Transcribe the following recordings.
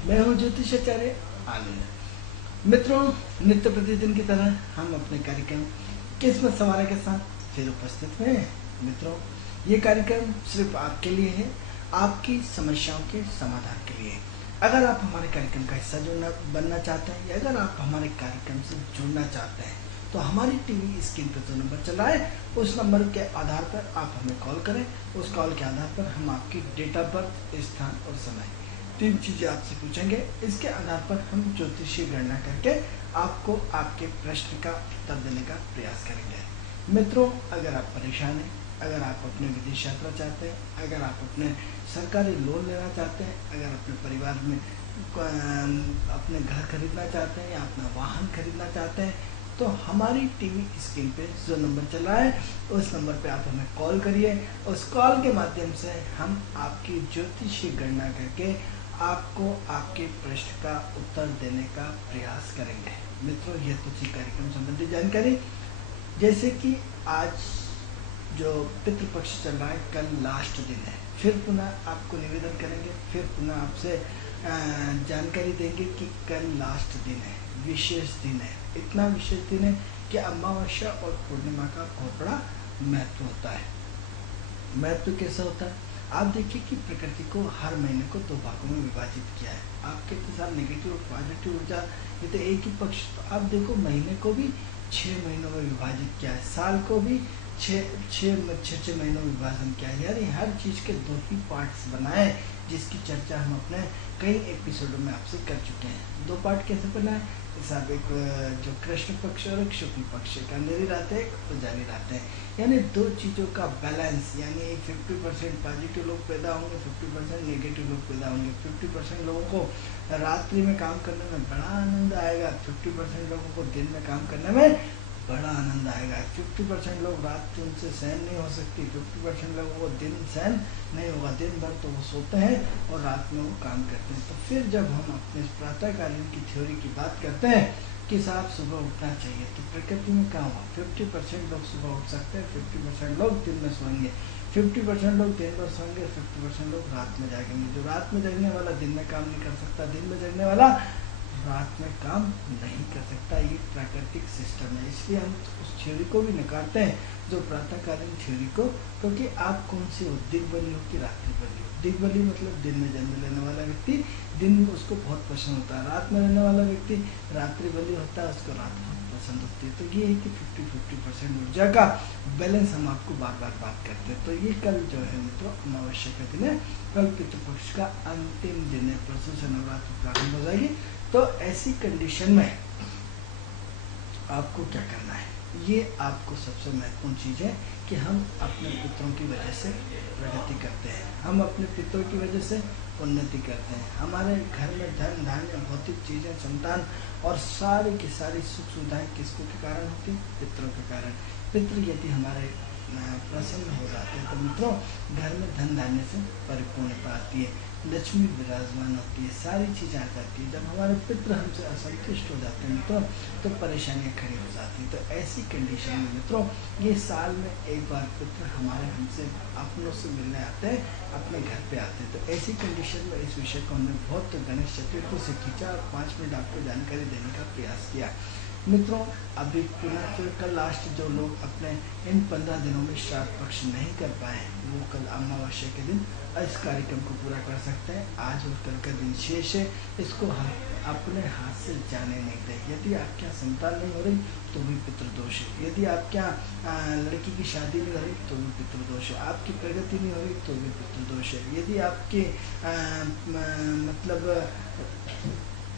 मैं हूँ ज्योतिषाचार्य आनंद। मित्रों, नित्य प्रतिदिन की तरह हम अपने कार्यक्रम किस्मत संवारा के साथ फिर उपस्थित हुए हैं। मित्रों, ये कार्यक्रम सिर्फ आपके लिए है, आपकी समस्याओं के समाधान के लिए। अगर आप हमारे कार्यक्रम का हिस्सा बनना चाहते हैं या अगर आप हमारे कार्यक्रम से जुड़ना चाहते हैं तो हमारी टीवी स्क्रीन पर जो नंबर चला है उस नंबर के आधार पर आप हमें कॉल करें। उस कॉल के आधार पर हम आपकी डेट ऑफ बर्थ, स्थान और समय 3 चीजें आपसे पूछेंगे। इसके आधार पर हम ज्योतिषीय गणना करके आपको आपके प्रश्न का उत्तर देने का प्रयास करेंगे। मित्रों, अगर आप परेशान हैं, अगर आप अपने विदेश यात्रा चाहते हैं, अगर आप अपने सरकारी लोन लेना चाहते हैं, अगर अपने परिवार में अपने घर खरीदना चाहते हैं या अपना वाहन खरीदना चाहते हैं तो हमारी टीवी स्क्रीन पे जो नंबर चला है उस नंबर पे आप हमें कॉल करिए। उस कॉल के माध्यम से हम आपकी ज्योतिषीय गणना करके आपको आपके प्रश्न का उत्तर देने का प्रयास करेंगे। मित्रों, यह तो थी कार्यक्रम संबंधी जानकारी। जैसे कि आज जो पितृपक्ष चल रहा है, कल लास्ट दिन है। फिर पुनः आपको निवेदन करेंगे, फिर पुनः आपसे जानकारी देंगे कि कल लास्ट दिन है, विशेष दिन है। इतना विशेष दिन है कि अमावस्या और पूर्णिमा का बहुत बड़ा महत्व होता है। महत्व कैसा होता है? आप देखिए कि प्रकृति को हर महीने को 2 भागों में विभाजित किया है। आप कितने साल नेगेटिव और पॉजिटिव ऊर्जा, ये तो एक ही पक्ष। तो आप देखो, महीने को भी 6 महीनों में विभाजित किया है, साल को भी 6 महीनों में विभाजन किया है। यानी हर चीज के 2 ही पार्ट्स बनाए, जिसकी चर्चा हम अपने कई एपिसोडों में आपसे कर चुके हैं। 2 पार्ट कैसे बनाए? साहब, एक जो कृष्ण पक्ष और एक शुक्ल पक्ष, एक अंधेरी रात है, एक उजाली रात है। यानी 2 चीज़ों का बैलेंस, यानी 50% पॉजिटिव लोग पैदा होंगे, 50% नेगेटिव लोग पैदा होंगे। 50% लोगों को रात्रि में काम करने में बड़ा आनंद आएगा, 50% लोगों को दिन में काम करने में बड़ा आनंद आएगा। 50% लोग रात को उनसे सहन नहीं हो सकती, 50% लोगों को दिन सहन नहीं होगा। दिन भर तो वो सोते हैं और रात में वो काम करते हैं। तो फिर जब हम अपने प्रातःकालीन की थ्योरी की बात करते हैं कि साहब सुबह उठना चाहिए, तो प्रकृति में क्या हुआ? 50% लोग सुबह उठ सकते हैं, 50% लोग दिन में सोएंगे, 50% लोग दिन भर सोएंगे, 50% लोग रात में जागेंगे। जो रात में जगने वाला दिन में काम नहीं कर सकता, दिन में जगने वाला रात में काम नहीं कर सकता। ये प्राकृतिक सिस्टम है। इसलिए हम उस थ्योरी को भी नकारते हैं, जो प्रातःकालीन थ्योरी को। क्योंकि आप कौन सी हो, दिग्बली हो कि रात्रि बली हो? दिग्बली मतलब दिन में जन्म लेने वाला व्यक्ति, दिन में उसको बहुत पसंद होता है। रात में रहने वाला व्यक्ति रात्रि बली होता है, उसको रात बहुत पसंद होती है। तो ये है कि 50-50% ऊर्जा का बैलेंस हम आपको बार बार बात करते हैं। तो ये कल जो है मित्रों अमावस्या का दिन है, कल पितृपक्ष का अंतिम दिन है। परसों से नवरात्र प्रारंभ हो जाएगी। तो ऐसी कंडीशन में आपको क्या करना है? ये आपको सबसे महत्वपूर्ण चीज़ है कि हम अपने पितरों की वजह से प्रगति करते हैं, हम अपने पितरों की वजह से उन्नति करते हैं। हमारे घर में धन धान्य, भौतिक चीज़ें, संतान और सारी की सारी सुख सुविधाएं किसको के कारण होती? पितरों के कारण। पितृ यदि हमारे प्रसन्न हो जाते हैं तो मित्रों घर में धन धान्य से परिपूर्णता आती है, लक्ष्मी विराजमान होती है, सारी चीज़ें आ जाती है। जब हमारे पितृ हमसे असंतुष्ट हो जाते हैं मित्रों तो परेशानियां खड़ी हो जाती हैं। तो ऐसी कंडीशन में मित्रों ये साल में एक बार पितृ हमारे हमसे अपनों से मिलने आते हैं, अपने घर पे आते हैं। तो ऐसी कंडीशन में इस विषय को हमने बहुत गणेश चतुर्थी से खींचा और 5 मिनट आपको जानकारी देने का प्रयास किया। मित्रों, अभी पुनः फिर कल लास्ट जो लोग अपने इन 15 दिनों में श्राद्ध पक्ष नहीं कर पाए वो कल अमावस्या के दिन इस कार्यक्रम को पूरा कर सकते हैं। आज और कल का दिन शेष है, इसको हम अपने हाथ से जाने नहीं दें। यदि आपके यहाँ संतान नहीं हो रही तो भी पितृदोष है, यदि आपके यहाँ लड़की की शादी नहीं हो रही तो भी पितृदोष है, आपकी प्रगति नहीं हो रही तो भी पितृदोष है, यदि आपके मतलब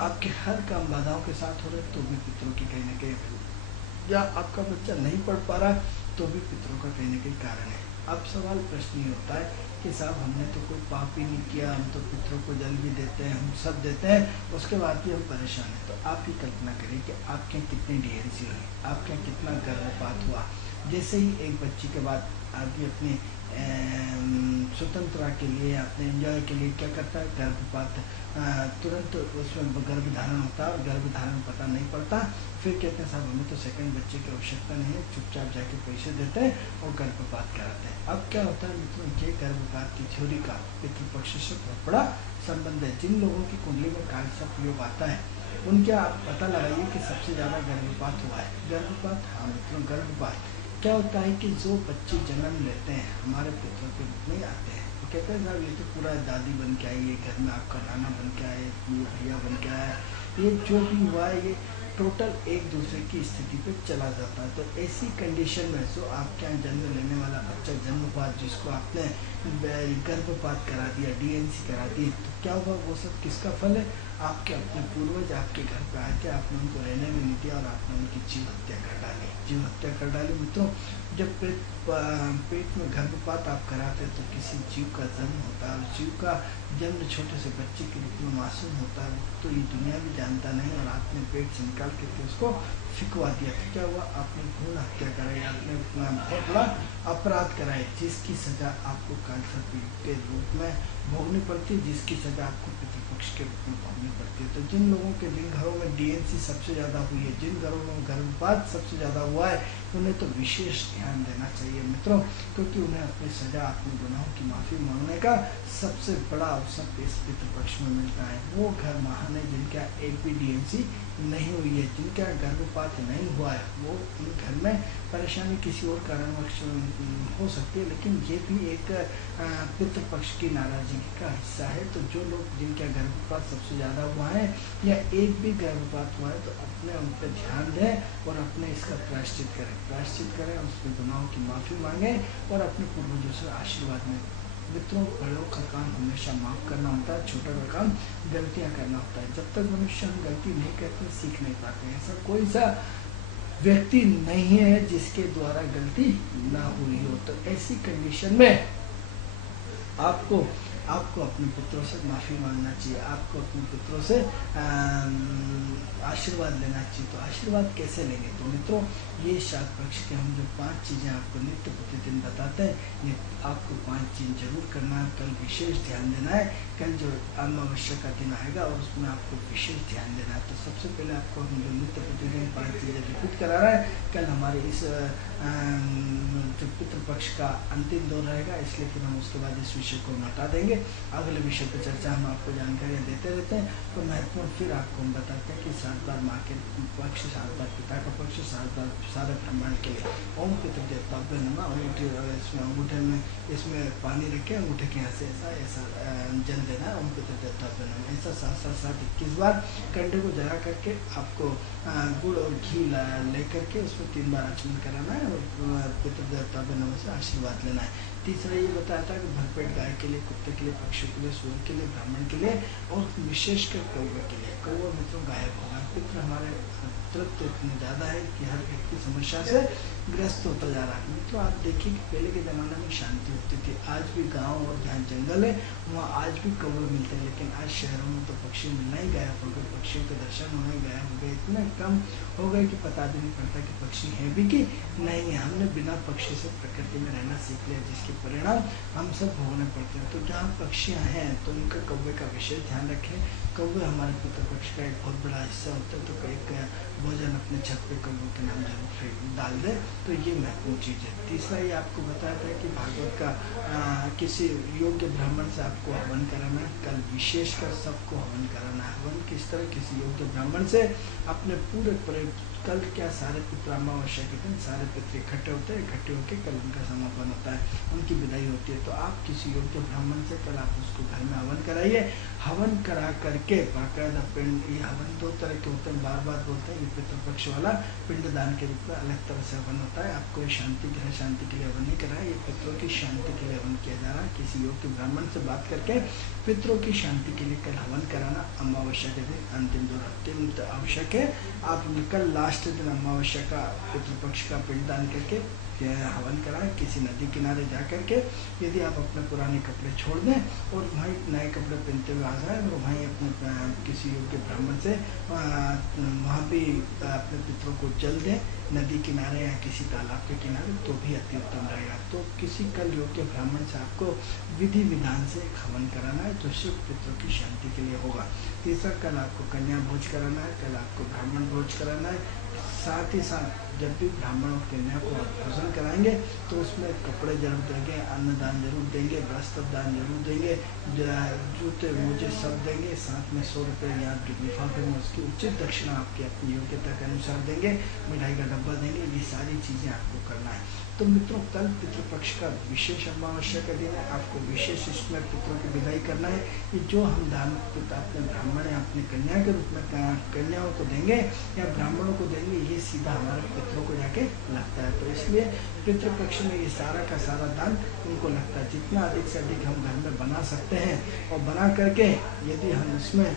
आपके हर काम बाधाओं के साथ हो रहे तो भी पितरों की कहीं ना कहीं, या आपका बच्चा नहीं पढ़ पा रहा तो भी पितरों का कहीं ना कहीं कारण है। अब सवाल प्रश्न ये होता है कि साहब हमने तो कोई पाप ही नहीं किया, हम तो पितरों को जल भी देते हैं, हम सब देते हैं, उसके बाद भी हम परेशान हैं। तो आप ही कल्पना करिए कि आपके यहाँ कितनी डीएनसी हुई, आपके यहाँ कितना गर्भपात हुआ। जैसे ही एक बच्ची के बाद आप भी अपने स्वतंत्रता के लिए, अपने एंजॉय के लिए क्या करता है, गर्भपात तुरंत उसमें गर्भ धारण होता है और गर्भ धारण पता नहीं पड़ता। फिर कहते हैं साहब हमें तो सेकंड बच्चे की आवश्यकता नहीं है, चुपचाप जाके पैसे देते हैं और गर्भपात कराते हैं। अब क्या होता है मित्रों, ये गर्भपात की थ्योरी का पितृपक्ष से बहुत बड़ा संबंध है। जिन लोगों की कुंडली में कालसर्प योग आता है उनके आप पता लगाइए कि सबसे ज़्यादा गर्भपात हुआ है। गर्भपात, हाँ मित्रों, गर्भपात क्या होता है कि जो बच्चे जन्म लेते हैं हमारे पितरों के रूप में आते हैं, तो कहते हैं साहब ये तो पूरा दादी बन के आई है, घर में आपका नाना बन के आए, भैया बन के आया, ये जो भी हुआ है ये टोटल एक दूसरे की स्थिति पे चला जाता है। तो ऐसी कंडीशन में जो आपके यहाँ जन्म लेने वाला बच्चा जन्मपात जिसको आपने गर्भपात करा दिया, डीएनसी करा दी, तो क्या हुआ, वो सब किसका फल है, आपके अपने पूर्वज आपके घर पे आए थे, आपने उनको रहने में नहीं दिया और आपने उनकी जीव हत्या कर डाली। जीव हत्या कर डाली मित्रों। जब पेट में गर्भपात आप कराते हैं तो किसी जीव का जन्म होता है और जीव का जन्म छोटे से बच्चे के रूप में मासूम होता है, तो ये दुनिया भी जानता नहीं और आपने पेट से निकाल करके उसको फिकवा दिया। तो क्या हुआ, आपने भ्रूण हत्या कराई, आपने बहुत बड़ा अपराध कराए, जिसकी सजा आपको कालसर्प के रूप में भोगनी पड़ती है, जिसकी सजा आपको पितृपक्ष के रूप में भोगनी पड़ती है। तो जिन लोगों के जिन घरों में डीएनसी सबसे ज़्यादा हुई है, जिन घरों में गर्भपात सबसे ज़्यादा हुआ है, उन्हें तो विशेष ध्यान देना चाहिए मित्रों, क्योंकि उन्हें अपनी सजा, अपने गुनाहों की माफ़ी मांगने का सबसे बड़ा अवसर इस पितृपक्ष में मिलता है। वो घर महान है जिनका एक भी डीएनसी नहीं हुई है, जिनका गर्भपात नहीं हुआ है, वो उन घर में परेशानी किसी और कारणवश हो सकती है, लेकिन ये भी एक पितृपक्ष की नाराजगी का हिस्सा है। तो जो लोग जिनका गर्भपात सबसे ज़्यादा हुआ है या एक भी गर्भपात हुआ है, तो अपने उन पर ध्यान दें और अपने इसका प्रायश्चित करें, उसके गुनाहों की माफ़ी मांगें और अपने पूर्वजों से आशीर्वाद में। मित्रों, बड़ों का काम हमेशा माफ़ करना होता है, छोटा का काम गलतियाँ करना होता है। जब तक मनुष्य हम गलती नहीं करते सीख नहीं पाते हैं। ऐसा कोई सा व्यक्ति नहीं है जिसके द्वारा गलती ना हुई हो। तो ऐसी कंडीशन में आपको अपने पितरों से माफ़ी मांगना चाहिए, आपको अपने पितरों से आशीर्वाद लेना चाहिए। तो आशीर्वाद कैसे लेंगे, तो मित्रों ये श्राद्ध पक्ष के हम जो 5 चीज़ें आपको नित्य प्रतिदिन बताते हैं, ये आपको 5 चीज़ जरूर करना है। कल विशेष ध्यान देना है, कल जो अमावस्या का दिन आएगा और उसमें आपको विशेष ध्यान देना है। तो सबसे पहले आपको हम जो नित्य प्रतिदिन 5 चीज़ें रिपीट करा रहा है। कल हमारे इस जो पितृपक्ष का अंतिम दौर रहेगा, इसलिए फिर हम उसके बाद इस विषय को हटा देंगे। अगले विषय पर चर्चा हम आपको जानकारियाँ देते रहते हैं। तो महत्वपूर्ण फिर आपको हम बताते हैं कि 7 बार माँ के पक्ष, 7 बार पिता का पक्ष, 7 बार सारे ब्रह्मांड के लिए ओम पितृदेवताभ्यो नमः। इसमें अंगूठे में इसमें पानी रखे, अंगूठे के यहाँ से ऐसा जल देना है, ओम पितृदेवताभ्यो नमः। ऐसा 7 21 बार कंडे को जला करके आपको गुड़ और घी लेकर के उसमें 3 बार आचमन कराना है और पितृदेवताभ्यो नमः से आशीर्वाद लेना है। तीसरा ये बताया था कि भरपेट गाय के लिए, कुत्ते के लिए, पक्षी के लिए, सूर्य के लिए, ब्राह्मण के लिए और विशेषकर कौवे के लिए। कौवा मित्रों गायब होगा। पितृ हमारे तृप्त इतने ज़्यादा है कि हर व्यक्ति समस्या से ग्रस्त होता जा रहा है। मित्रों आप देखिए कि पहले के ज़माने में शांति होती थी, आज भी गांव और जहाँ जंगल है वहाँ आज भी कौवे मिलते हैं, लेकिन आज शहरों में तो पक्षी मिलना ही गायब हो गए, पक्षियों के दर्शन होने गायब हो गए, इतने कम हो गए कि पता भी नहीं पड़ता कि पक्षी है भी कि नहीं है। हमने बिना पक्षी से प्रकृति में रहना सीख लिया, जिसके परिणाम हम सब भोगने पड़ते हैं। तो जहाँ पक्षियाँ हैं तो उनका कौवे का विशेष ध्यान रखें। कौवे हमारे पितृपक्ष का एक बहुत बड़ा हिस्सा होता है, तो एक भोजन अपने छत पे कौवे के नाम जरूर डाल दें, तो ये महत्वपूर्ण चीज़ है। तीसरा ये आपको बताया था कि भागवत का किसी योग्य ब्राह्मण से आपको हवन कराना है। कल विशेषकर सबको हवन कराना है। हवन किस तरह, किसी योग्य ब्राह्मण से अपने पूरे कल क्या सारे पितृ अमावस्या के दिन सारे पितृ इकट्ठे होते हैं, इकट्ठे होकर कल उनका समापन होता है, उनकी विदाई होती है। तो आप किसी योग्य ब्राह्मण से कल आप उसको घर में हवन कराइए। हवन करा करके बाकायदा पिंड, ये हवन 2 तरह के होते हैं, बार बोलते हैं। ये पितृपक्ष वाला पिंडदान के रूप में अलग तरह से हवन होता है। आपको शांति ग्रह शांति के लिए हवन नहीं कराया, ये पितरों की शांति के लिए हवन किया जा रहा है। किसी योग्य ब्राह्मण से बात करके पितरों की शांति के लिए कल हवन कराना अमावस्या के दिन अंतिम दौर अत्यंत आवश्यक है। आप कल लास्ट दिन अमावस्या का पितृपक्ष का पिंडदान करके हवन कराएं किसी नदी किनारे जा कर के। यदि आप अपने पुराने कपड़े छोड़ दें और वहीं नए कपड़े पहनते हुए आ जाएं और वहीं अपने किसी योग्य ब्राह्मण से वहाँ भी अपने पितरों को जल दें नदी किनारे या किसी तालाब के किनारे, तो भी अति उत्तम रहेगा। तो किसी कल योग्य ब्राह्मण से आपको विधि विधान से हवन कराना है, तो शिव पितरों की शांति के लिए होगा। तीसरा, कल आपको कन्या भोज कराना है, कल आपको ब्राह्मण भोज कराना है। साथ ही साथ जब भी ब्राह्मण और कन्या को आप भोजन कराएंगे तो उसमें कपड़े जरूर देंगे, अन्नदान जरूर देंगे, वस्त्र दान जरूर देंगे, जूते मोजे सब देंगे। साथ में 100 रुपये या लिफाफे में उसकी उचित दक्षिणा आपकी अपनी योग्यता के अनुसार देंगे, मिठाई का डब्बा देंगे। ये सारी चीज़ें आपको करना है। तो मित्रों, कल पितृपक्ष का विशेष अमावस्या का दिन है, आपको विशेष इसमें पितरों की विदाई करना है। ये जो हम दान अपने ब्राह्मण या अपने कन्या के रूप में कन्याओं को देंगे या ब्राह्मणों को देंगे, ये सीधा हमारे पितरों को जाके लगता है। तो इसलिए पितृपक्ष में ये सारा का सारा दान उनको लगता है। जितना अधिक से अधिक हम घर में बना सकते हैं और बना करके यदि हम इसमें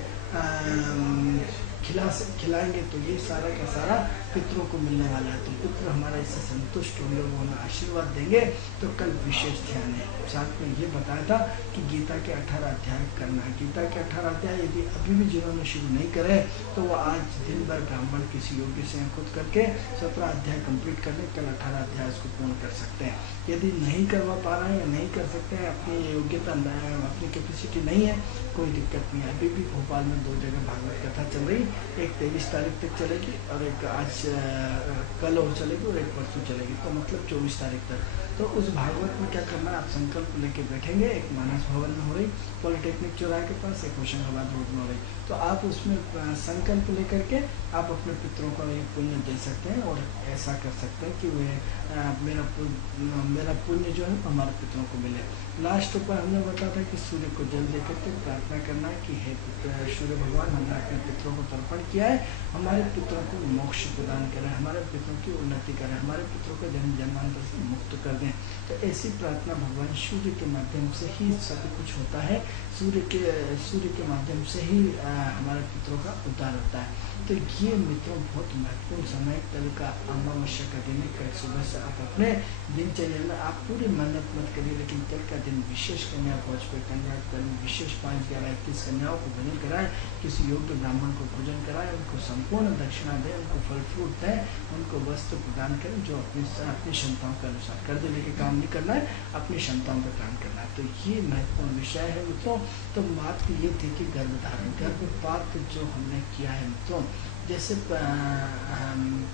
खिलाएंगे तो ये सारा का सारा पितरों को मिलने वाला है। तो पितृ हमारा इससे संतुष्ट होंगे, वो हमें आशीर्वाद देंगे। तो कल विशेष ध्यान है। साथ में ये बताया था कि गीता के 18 अध्याय करना है। गीता के 18 अध्याय यदि अभी भी जिन्होंने शुरू नहीं करे तो वो आज दिन भर ब्राह्मण किसी योग्य से खुद करके 17 अध्याय कंप्लीट करने, कल 18 अध्याय इसको पूर्ण कर सकते हैं। यदि नहीं करवा पा रहे हैं या नहीं कर सकते हैं, अपनी योग्यता अपनी कैपेसिटी नहीं है, कोई दिक्कत नहीं है। अभी भी भोपाल में 2 जगह भागवत कथा चल रही, एक 23 तारीख तक चलेगी और एक आज कल और चलेगी और एक परसों चलेगी, तो मतलब 24 तारीख तक। तो उस भागवत में क्या करना है, आप संकल्प लेके बैठेंगे। एक मानस भवन में हो रही, पॉलिटेक्निक चौराहे के पास, एक होशंगाबाद रोड में हो रही। तो आप उसमें संकल्प लेकर के आप अपने पितरों को ये पुण्य दे सकते हैं और ऐसा कर सकते हैं कि वे मेरा पुण्य जो है हमारे पितरों को मिले। लास्ट ऊपर हमने बताया था कि सूर्य को जल देकर के प्रार्थना करना है कि हे सूर्य भगवान, हमने अपने पितरों को तर्पण किया है, हमारे पितरों को मोक्ष प्रदान करें, हमारे पितरों की उन्नति करें, हमारे पितरों को जन्म जन्मांतर से मुक्त कर दें। तो ऐसी प्रार्थना भगवान सूर्य के माध्यम से ही सब कुछ होता है। सूर्य के माध्यम से ही हमारे पितरों का उद्धार होता है। तो ये मित्रों बहुत महत्वपूर्ण समय, कल का अमावस्या का दिन है। कल सुबह से आप अपने दिनचर्या में आप पूरी मेहनत मत करिए, लेकिन कल का दिन विशेष कन्या भोज पे कन्या कल विशेष 5 11 21 कन्याओं को भोजन कराएं, किसी योग्य ब्राह्मण को भोजन कराएं, उनको संपूर्ण दक्षिणा दें, उनको फल फ्रूट दें, उनको वस्त्र प्रदान करें, जो अपनी क्षमताओं के अनुसार कर्ज लेके काम नहीं करना है, अपनी क्षमताओं पर काम करना है। तो ये महत्वपूर्ण विषय है मित्रों। तो बात ये थी कि गर्भपात जो हमने किया है मित्रों, जैसे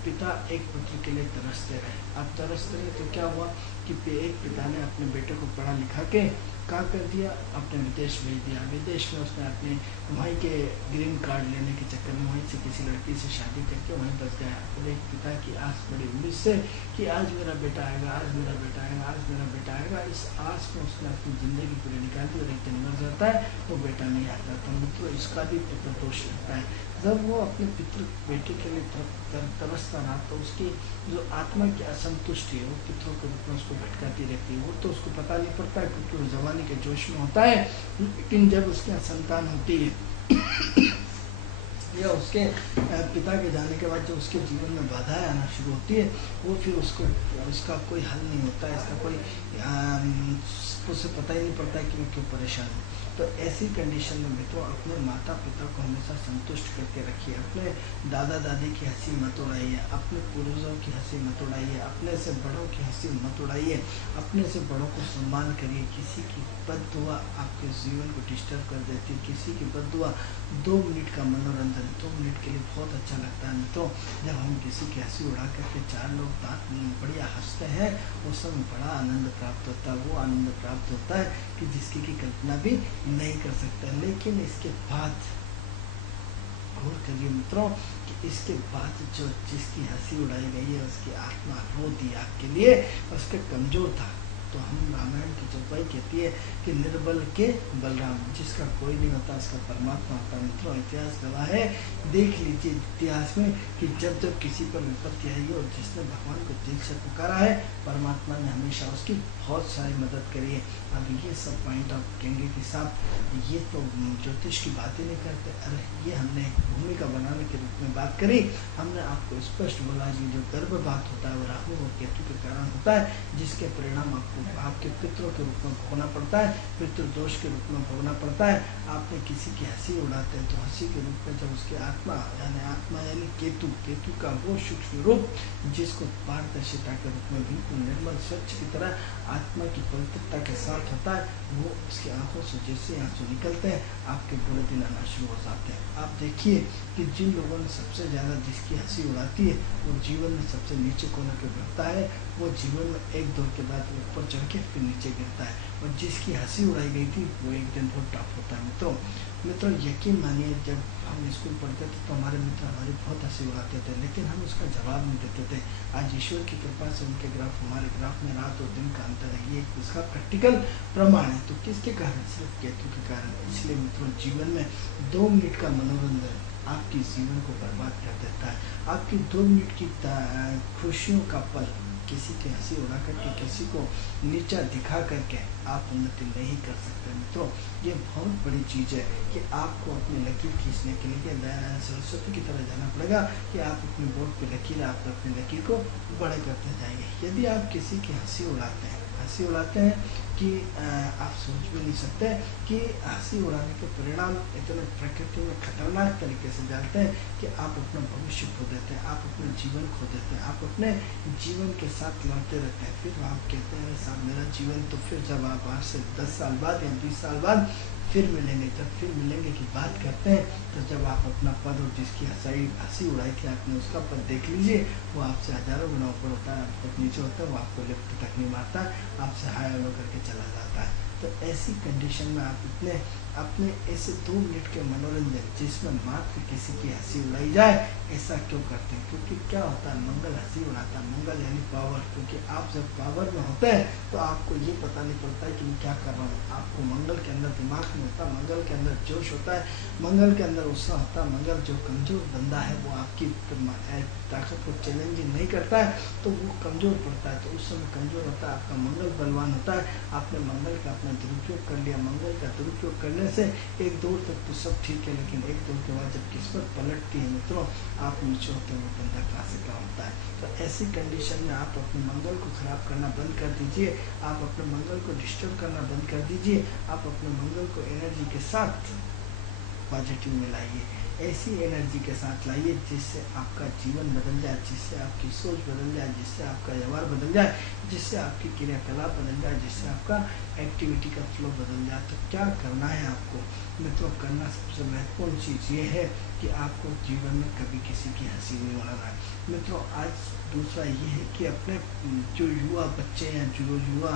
पिता एक पुत्र के लिए तरसते रहे, अब तरसते रहे तो क्या हुआ कि एक पिता ने अपने बेटे को पढ़ा लिखा के क्या कर दिया, अपने विदेश भेज दिया। विदेश में उसने अपने वहीं के ग्रीन कार्ड लेने के चक्कर में वहीं से किसी लड़की से शादी करके वहीं बस गया। और एक पिता की आस बड़ी उम्मीद से कि आज मेरा बेटा आएगा, आज मेरा बेटा आएगा, आज मेरा बेटा आएगा, इस आस में उसने अपनी ज़िंदगी पूरी निकाल दी और एक दिन मर जाता है, वो बेटा नहीं आता। तो मित्रों, इसका भी पितृ दोष लगता है। जब वो अपने पितृ बेटे के लिए तरसता रहा तो उसकी जो आत्मा की असंतुष्टि है वो पितरों के रूप में उसको भटकाती रहती है। वो तो उसको पता नहीं पड़ता है क्योंकि वो जवानी के जोश में होता है, लेकिन जब उसकी संतान होती है या उसके पिता के जाने के बाद जो उसके जीवन में बाधाएं आना शुरू होती है, वो फिर उसका कोई हल नहीं होता है, इसका कोई उसे पता ही नहीं पड़ता है कि मैं क्यों परेशान हूँ। तो ऐसी कंडीशन में मित्रों अपने माता पिता को हमेशा संतुष्ट करके रखिए। अपने दादा दादी की हंसी मत उड़ाइए, अपने पूर्वजों की हंसी मत उड़ाइए, अपने से बड़ों की हंसी मत उड़ाइए, अपने से बड़ों को सम्मान करिए। किसी की बद्दुआ आपके जीवन को डिस्टर्ब कर देती है। किसी की बद्दुआ 2 मिनट का मनोरंजन 2 मिनट के लिए बहुत अच्छा लगता है मित्रों। जब हम किसी की हंसी उड़ा करके 4 लोग बढ़िया हंसते हैं, उस समय बड़ा आनंद प्राप्त होता है। वो आनंद प्राप्त होता है कि जिसकी की कल्पना भी नहीं कर सकता। लेकिन इसके बाद गौर करिए मित्रों कि इसके बाद जो जिसकी हंसी उड़ाई गई है उसकी आत्मा रो दी आपके लिए, उसके कमजोर था, तो हम रामायण की चौपाई कहती है कि निर्बल के बलराम, जिसका कोई नहीं होता उसका परमात्मा होता है। मित्रों, इतिहास गवाह है, देख लीजिए इतिहास में कि जब जब किसी पर विपत्ति आई है और जिसने भगवान को दिल से पुकारा है, परमात्मा ने हमेशा उसकी बहुत सारी मदद करी है। अब ये सब पॉइंट आप कहेंगे कि साहब ये तो ज्योतिष की बातें नहीं करते। अरे ये हमने भूमिका बनाने के रूप में बात करी। हमने आपको स्पष्ट बोला कि जो गर्भपात होता है वो राहु और केतु के कारण होता है, जिसके परिणाम आपको आपके पितरों के रूप में भोगना पड़ता है, पितृदोष के रूप में भोगना पड़ता है। आपने किसी की हंसी उड़ाते हैं तो हंसी के रूप में जब उसकी आत्मा यानी केतु का वो सूक्ष्म रूप जिसको पारदर्शिता के रूप में बिल्कुल निर्मल स्वच्छ की तरह आत्मा की पवित्रता के साथ होता है, वो उसकी आंखों से जैसे आंसू निकलते हैं आपके बुरे दिन आना शुरू हो जाते हैं। आप देखिए कि जिन लोगों ने सबसे ज़्यादा जिसकी हंसी उड़ाती है वो जीवन में सबसे नीचे कोने पे गिरता है, वो जीवन में एक दौर के बाद ऊपर चढ़ के फिर नीचे गिरता है, और जिसकी हंसी उड़ाई गई थी वो एक दिन बहुत टफ होता है। मित्रों यकीन मानिए, जब हम स्कूल पढ़ते थे तो हमारे मित्र हमारी बहुत हंसी उड़ाते थे, लेकिन हम उसका जवाब नहीं देते थे। आज ईश्वर की कृपा से उनके ग्राफ हमारे ग्राफ में रात और दिन का अंतर है, ये उसका प्रैक्टिकल प्रमाण है। तो किसके कारण? सिर्फ केतु के कारण। इसलिए मित्रों, जीवन में 2 मिनट का मनोरंजन आपके जीवन को बर्बाद कर देता है। आपकी 2 मिनट की खुशियों का पल किसी की हंसी उड़ा करके, किसी को नीचा दिखा करके आप उन्नति नहीं कर सकते। मित्रों, ये बहुत बड़ी चीज़ है कि आपको अपनी लकीर खींचने के लिए सरस्वती की तरह जाना पड़ेगा कि आप अपनी बोर्ड पे लकीर, आप अपनी लकीर को बड़े करते जाएंगे। यदि आप किसी की हंसी उड़ाते हैं कि आप सोच भी नहीं सकते कि हंसी उड़ाने के परिणाम इतने प्रकृति में खतरनाक तरीके से जाते हैं कि आप अपना भविष्य खो देते हैं, आप अपना जीवन खो देते हैं, आप अपने जीवन के साथ लड़ते रहते हैं। फिर आप कहते हैं साहब मेरा जीवन, तो फिर जब आप आज से 10 साल बाद या 20 साल बाद फिर मिलेंगे, जब फिर मिलेंगे की बात करते हैं, तो जब आप अपना पद और जिसकी हंसी उड़ाई थी आपने उसका पद देख लीजिए, वो आपसे हजारों गुना ऊपर होता है, आपको नीचे होता है, वो आपको लिफ्ट तक नहीं मारता, आपसे हाय हेलो करके चला जाता है। तो ऐसी कंडीशन में आप अपने ऐसे 2 मिनट के मनोरंजन जिसमें मात्र किसी की हंसी उड़ाई जाए, ऐसा क्यों करते हैं? क्योंकि क्या होता है, मंगल हंसी उड़ाता है, मंगल यानी पावर। क्योंकि आप जब पावर में होते हैं तो आपको ये पता नहीं पड़ता है कि मैं क्या कर रहा हूँ। आपको मंगल के अंदर दिमाग नहीं होता, मंगल के अंदर जोश होता है, मंगल के अंदर उत्साह होता है। मंगल जो कमजोर बंदा है वो आपकी ताकत को चैलेंजिंग नहीं करता है तो वो कमजोर पड़ता है, तो उस समय कमजोर होता है। आपका मंगल बलवान होता है, आपने मंगल का अपना दुरुपयोग कर लिया। मंगल का दुरुपयोग करने से एक दौर तक तो सब ठीक है, लेकिन एक दौर के बाद जब किस्मत पलटती है मित्रों, आप नीचे होते हैं, वो बंदा कहाँ से क्या होता है। तो ऐसी कंडीशन में आप अपने मंगल को खराब करना बंद कर दीजिए, आप अपने मंगल को डिस्टर्ब करना बंद कर दीजिए, आप अपने मंगल को एनर्जी के साथ पॉजिटिव में लाइए, ऐसी एनर्जी के साथ लाइए जिससे आपका जीवन बदल जाए, जिससे आपकी सोच बदल जाए, जिससे आपका व्यवहार बदल जाए, जिससे आपकी क्रियाकलाप बदल जाए, जिससे आपका एक्टिविटी का फ्लो बदल जाए। तो क्या करना है आपको मित्रों? करना सबसे महत्वपूर्ण चीज़ ये है कि आपको जीवन में कभी किसी की हंसी नहीं उड़ाना है। मित्रों, आज दूसरा ये है कि अपने जो युवा बच्चे हैं, जो युवा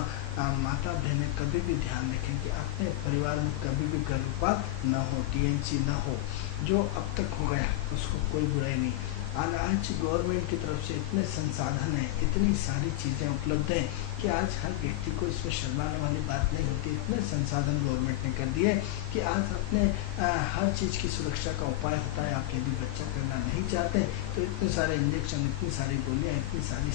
माता बहनें, कभी भी ध्यान रखें कि अपने परिवार में कभी भी गर्भपात न हो, DNC न हो। जो अब तक हो गया उसको कोई बुराई नहीं। आज गवर्नमेंट की तरफ से इतने संसाधन हैं, इतनी सारी चीज़ें उपलब्ध हैं कि आज हर व्यक्ति को इसमें शर्माने वाली बात नहीं होती। इतने संसाधन गवर्नमेंट ने कर दिए कि आज अपने हर चीज़ की सुरक्षा का उपाय होता है। आप यदि बच्चा करना नहीं चाहते तो इतने सारे इंजेक्शन, इतनी सारी गोलियाँ, इतनी सारी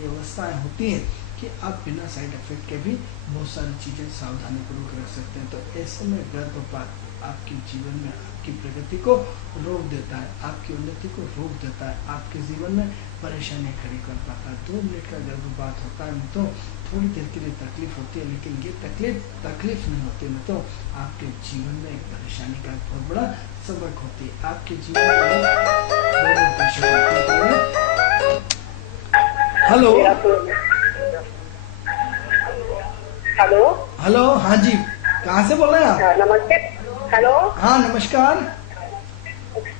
व्यवस्थाएँ होती हैं कि आप बिना साइड इफेक्ट के भी बहुत सारी चीज़ें सावधानीपूर्वक रख सकते हैं। तो ऐसे में गर्भपात आपके जीवन में आपकी प्रगति को रोक देता है, आपकी उन्नति को रोक देता है, आपके जीवन में परेशानियां खड़ी कर पाता है। 2 मिनट का गर्भपात होता है तो थोड़ी देर के लिए तकलीफ होती है, लेकिन ये तकलीफ नहीं होती है तो आपके जीवन में एक परेशानी का बहुत बड़ा सबक होती है। आपके जीवन में हेलो हेलो हेलो, हाँ जी, कहाँ से बोल रहे हैं आप? नमस्ते। हेलो, हाँ नमस्कार।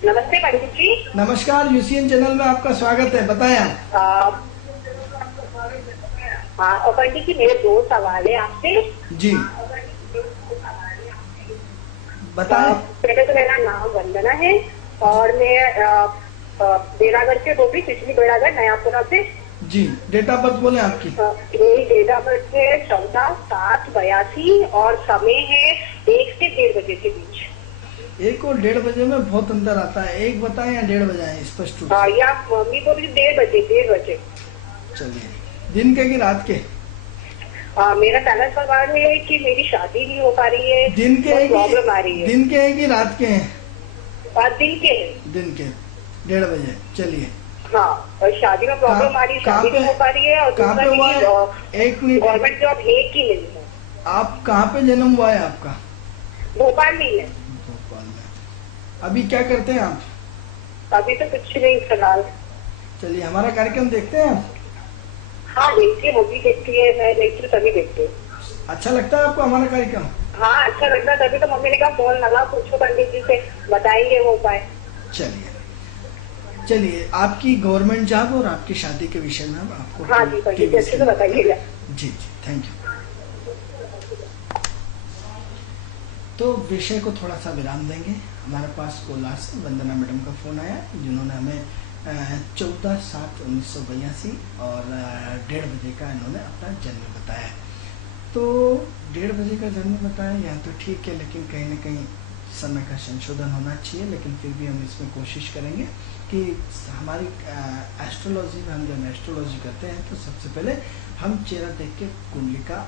नमस्ते पंडित जी। नमस्कार, UCN चैनल में आपका स्वागत है, बताएं आप। हाँ, और पंडित जी मेरे 2 सवाल है आपसे। जी बताएं। पहले तो मेरा नाम वंदना है और मैं बेड़ागढ़ से बोल रही, पिछली बेड़ागढ़ नयापुरा से। जी, डेट ऑफ बर्थ बोले आपकी। मेरी डेट ऑफ बर्थ है 14/7/82 और समय है 1 से 1:30 बजे के बीच। 1 और 1:30 बजे में बहुत अंतर आता है, 1 बताएं या 1:30 बजाएं स्पष्ट रूप हाँ, से। या मम्मी बोली 1:30 बजे। चलिए, दिन के कि रात के? मेरा पहला सवाल है कि मेरी शादी नहीं हो पा रही है, दिन के हैं प्रॉब्लम आ रही कि है। दिन के हैं कि रात के हैं? और दिन के है। दिन के 1:30 बजे। चलिए, हाँ, और शादी में प्रॉब्लम आ रही है, शादी नहीं हो पा रही है। और कहाँ पे हुआ है? एक मिनट, गवर्नमेंट जॉब है कि नहीं है। आप कहाँ पे जन्म हुआ है आपका? भोपाल में है। भोपाल में। अभी क्या करते हैं आप? अभी तो कुछ नहीं फिलहाल। चलिए, हमारा कार्यक्रम देखते हैं आप? हाँ, देखती है, मूवी देखती है, मैं देखती हूँ, सभी देखती हूँ। अच्छा लगता है आपको हमारा कार्यक्रम? हाँ, अच्छा लगता है, तभी तो मम्मी ने कहा फोन लगा, पूछो पंडित जी से, बताएंगे वो उपाय। चलिए चलिए, आपकी गवर्नमेंट जॉब और आपकी शादी के विषय में हम आपको हाँ जी, पंडित जी अच्छे से बताइएगा। जी जी, थैंक यू। तो विषय को थोड़ा सा विराम देंगे। हमारे पास कोलार से वंदना मैडम का फोन आया, जिन्होंने हमें 14/7/1982 और 1:30 बजे का इन्होंने अपना जन्म बताया। तो 1:30 बजे का जन्म बताया, यहाँ तो ठीक है, लेकिन कहीं ना कहीं समय का संशोधन होना चाहिए। लेकिन फिर भी हम इसमें कोशिश करेंगे कि हमारी एस्ट्रोलॉजी में हम जब एस्ट्रोलॉजी करते हैं तो सबसे पहले हम चेहरा देख के कुंडली का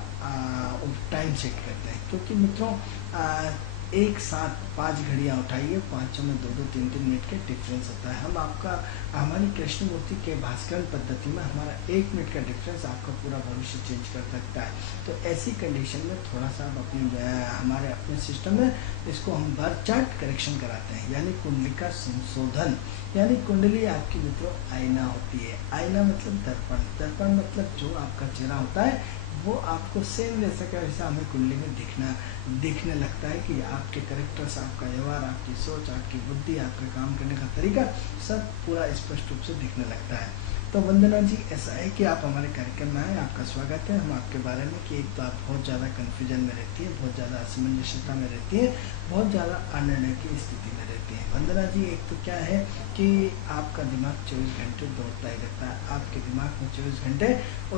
टाइम सेट करते हैं। क्योंकि मित्रों, एक साथ 5 घड़ियाँ उठाइए, 5 में 2-2, 3-3 मिनट के डिफरेंस होता है। हम आपका हमारी कृष्ण मूर्ति के भास्करण पद्धति में हमारा 1 मिनट का डिफरेंस आपका पूरा भविष्य चेंज कर सकता है। तो ऐसी कंडीशन में थोड़ा सा हमारे अपने सिस्टम में इसको हम बर्थ चार्ट करेक्शन कराते हैं, यानी कुंडली का संशोधन। यानी कुंडली आपकी मित्रों आईना होती है। आईना मतलब दर्पण, दर्पण मतलब जो आपका चेहरा होता है वो आपको सेम जैसा का वैसा हमें कुंडली में दिखने लगता है कि आपके करेक्टर्स, आपका व्यवहार, आपकी सोच, आपकी बुद्धि, आपका काम करने का तरीका सब पूरा स्पष्ट रूप से दिखने लगता है। तो वंदना जी, ऐसा है कि आप हमारे कार्यक्रम में आए, आपका स्वागत है। हम आपके बारे में कि एक तो आप बहुत ज़्यादा कन्फ्यूजन में रहती है, बहुत ज़्यादा असमंजसता में रहती है, बहुत ज़्यादा अनिर्णय की स्थिति में रहती है। वंदना जी, एक तो क्या है कि आपका दिमाग 24 घंटे दौड़ता ही रहता है। आपके दिमाग में 24 घंटे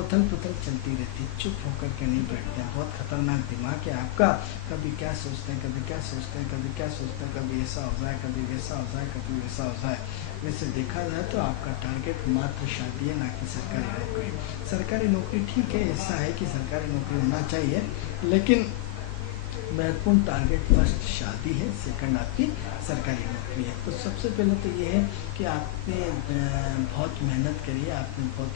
उथल पुथल चलती रहती है, चुप होकर के नहीं बैठते हैं। बहुत खतरनाक दिमाग है आपका। कभी क्या सोचते हैं, कभी क्या सोचते हैं, कभी क्या सोचते हैं, कभी ऐसा हो जाए, कभी वैसा हो जाए, कभी वैसा हो जाए। वैसे देखा जाए तो आपका टारगेट मात्र शादी है, ना कि सरकारी नौकरी। सरकारी नौकरी ठीक है, ऐसा है कि सरकारी नौकरी होना चाहिए, लेकिन महत्वपूर्ण टारगेट फर्स्ट शादी है, सेकंड आपकी सरकारी नौकरी है। तो सबसे पहले तो ये है कि आपने बहुत मेहनत करी है, आपने बहुत